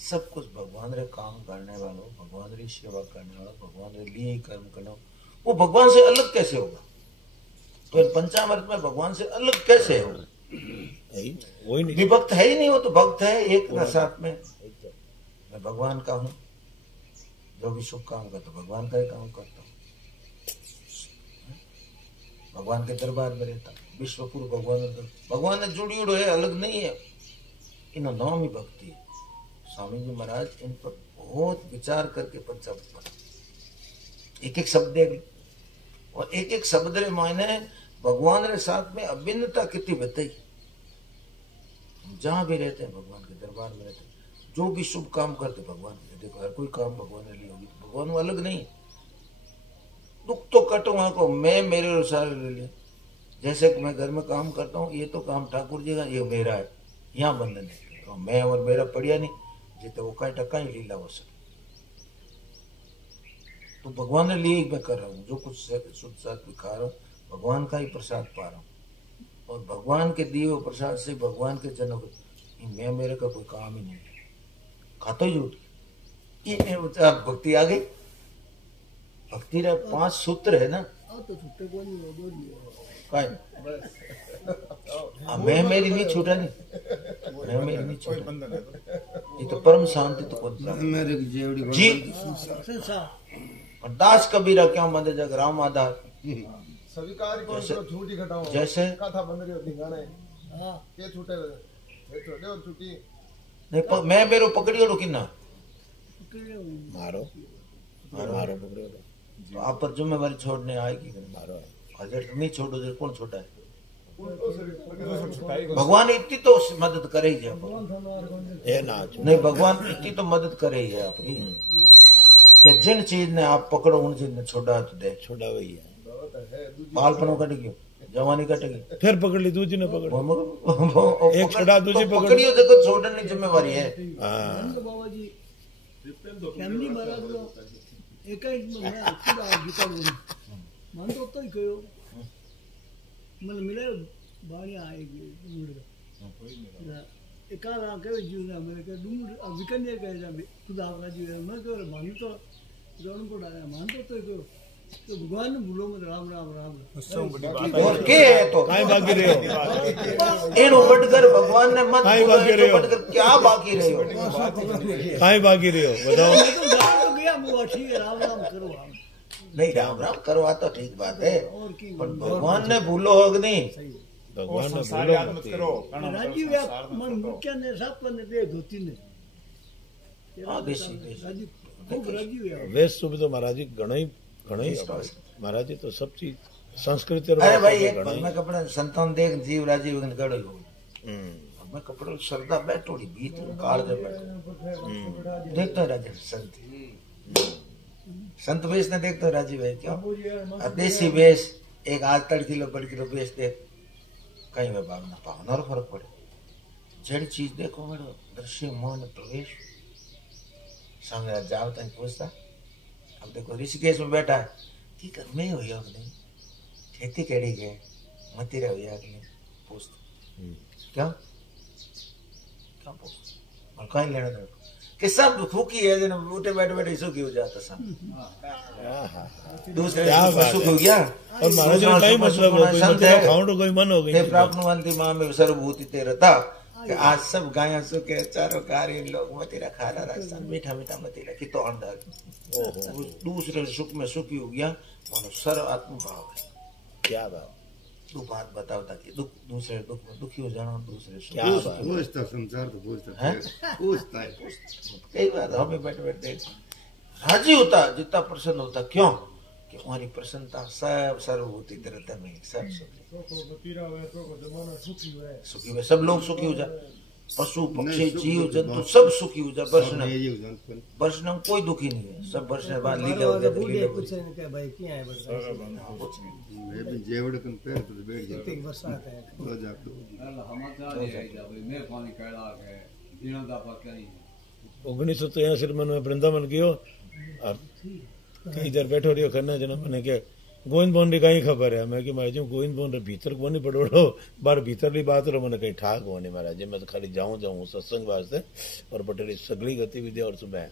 सब कुछ भगवान रे काम करने वालों भगवान री सेवा करने वाला भगवान रे लिए कर्म करना वो भगवान से अलग कैसे होगा तो पंचामृत में भगवान से अलग कैसे होगा वही नहीं विभक्त है ही नहीं वो तो भक्त है एक साथ में मैं भगवान का हूँ जो भी शुभ काम करता हूँ भगवान का ही काम करता हूँ भगवान के दरबार में रहता हूँ विश्वपुर भगवान ने जुड़ी उड़ो है अलग नहीं है इन नाम ही भक्ति है स्वामी जी महाराज इन पर बहुत विचार करके पंचामृत पढ़ा एक एक शब्द देख लो और एक एक शब्द रे मायने भगवान रे साथ में अभिन्नता कितनी बताई जहां भी रहते हैं भगवान के दरबार में रहते हैं जो भी शुभ काम करते भगवान के देखो हर कोई काम भगवान ने ली होगी तो भगवान वो अलग नहीं दुख तो कटो वहां को मैं मेरे अनुसार ले लिया जैसे कि मैं घर में काम करता हूँ ये तो काम ठाकुर जी का ये मेरा है यहाँ बंधन है तो मैं और मेरा पड़िया नहीं जीते वो कहीं टक्का ही लीला हो सके तो भगवान ने लिए मैं कर रहा हूँ जो कुछ शुद्ध साथ खा रहा हूँ भगवान का ही प्रसाद पा रहा हूँ और भगवान के दिए हुए प्रसाद से भगवान के जनों को मैं मेरे का कोई काम ही नहीं है खाता ही झूठ ये भक्ति आ गई भक्ति रे 5 सूत्र है ना काय मैं मेरी नहीं छूटा नहीं मैं मेरी नहीं छूटा ये तो परम शांति तो कौन मेरे की जेवड़ी जी और दास कबीरा क्या मदद जग राम आधार स्वीकार कौन जैसे- करो झूठी घटाओ जैसे कथा बंद रही ढिंगाना है के छूटे छोटे और छुट्टी नहीं मैं मेरे पकड़ियो लो किन्ना मारो मारो पकड़ो तो आप पर जिम्मेवारी छोड़ने आएगी मारो अगर नहीं छोड़ो तो कौन छोटा है उल्टो से छुटाई को भगवान इतनी तो मदद करे ही है ए नाच नहीं भगवान इतनी तो मदद करे ही है अपनी कि जिन चीज ने आप पकड़ो उन चीज ने छोड़ा तो दे छोटा वही है बालपनों कट गयो जवानी कट गई फिर पकड़ ली दूसरी ने पकड़ एक छोड़ा दूसरी पकड़ पकड़ियो देखो छोड़ने की जिम्मेवारी है हाँ बाबाजी એમની મહારાજનો એકાંત ગીતા બોલી મન તો તોય કયો મને મિલે બાણિયા આવી ગઈ એકાદ આ કયો જીવના મને કે ડુંગર વિકન્યા કહે છે ખુદા આપણા જીવ મેં કહ્યું માન તો રણકોટ આવ્યા માન તો તોય કયો તો ભગવાનને ભૂલો મત રામ રામ રામ और के है तो काहे बाकी रहे हो इन बढ़कर भगवान ने मत काहे बोला, बाकी इनको रहे हो? बढ़कर क्या बाकी रहे हो काहे बाकी रहे हो बताओ मैं तो गाँव तो गया मुआ ठीक है राम राम करो आप नहीं राम राम करवा तो ठीक बात है और की पर भगवान ने भूलो होग नहीं भगवान ने संसार बोलो याद मत करो राजीव या मन मुख्य ने साथ पर ने दे धोती ने हाँ, देसी। राजीव खूब राजीव या वेश सुबह तो महाराज जी घणई घणई महाराज जी तो सब चीज संस्कृति और अरे भाई वास्तव एक में घणई। मैं कपड़ा संतान देख जीव राजीव ने कड़ो हम्म, मैं कपड़ो श्रद्धा बैठोड़ी बीत काल जब बैठो देखते हो राजीव संत संत वेश ने देखते हो राजीव है क्यों और देसी वेश एक आज 3 किलो 2 किलो वेश देख कई वे भावना भावना फर्क पड़े जड़ चीज देखो मेरे दृश्य मन प्रवेश सामने जाओ तक पूछता अब देखो ऋषिकेश में बैठा है ठीक है मैं हुई नहीं खेती केड़ी गए मती रहे हुई नहीं पूछता क्या क्या पूछता और कहीं लेना देना कि सब दुखी है जन उठे बैठे बैठे सुखी हो जाता सब दूसरे सुख हो गया और महाराज का कई मतलब हो कोई मतलब खाऊं तो कोई मन हो गई प्राप्त वंती मां में सर्वभूति तेरा था कि आज सब गाया सुखे चारों कार्य लोग मतीरा खा रहा राजस्थान मीठा मीठा मतीरा की तो अंदर दूसरे सुख में सुखी हो गया मानो सर्व आत्म भाव है क्या बात तू बात बताओ ताकि दुख दूसरे दुख में दुखी हो जाना दूसरे सुख क्या बात पूछता संसार तो पूछता है कई बार हमें बैठे बैठे राजी होता जितना प्रसन्न होता क्यों कि हमारी प्रसन्नता सब सर्वभूति तरह में सब सुखी हुए सब लोग सुखी हो जाए पशु पक्षी जीव जंतु सब सुखी हो जाए वर्ष में कोई दुखी नहीं है सब वर्ष बाद लीला हो जाती लीला हो जेवड़ कन पैर तो बैठ जाते बरसात है ओगनीस सौ 83 में मैं वृंदावन गयो और कई देर बैठो रहियो करना जना मैंने के गोविंद मोहन री कई खबर है मैं कि महाराज गोविंद मोहन रे भीतर कोनी पड़ोड़ो बार भीतर री बात रो मैंने कहीं ठाक होने महाराज मैं तो खाली जाऊं सत्संग वास्ते और बटेरी सगली गतिविधि और सुबह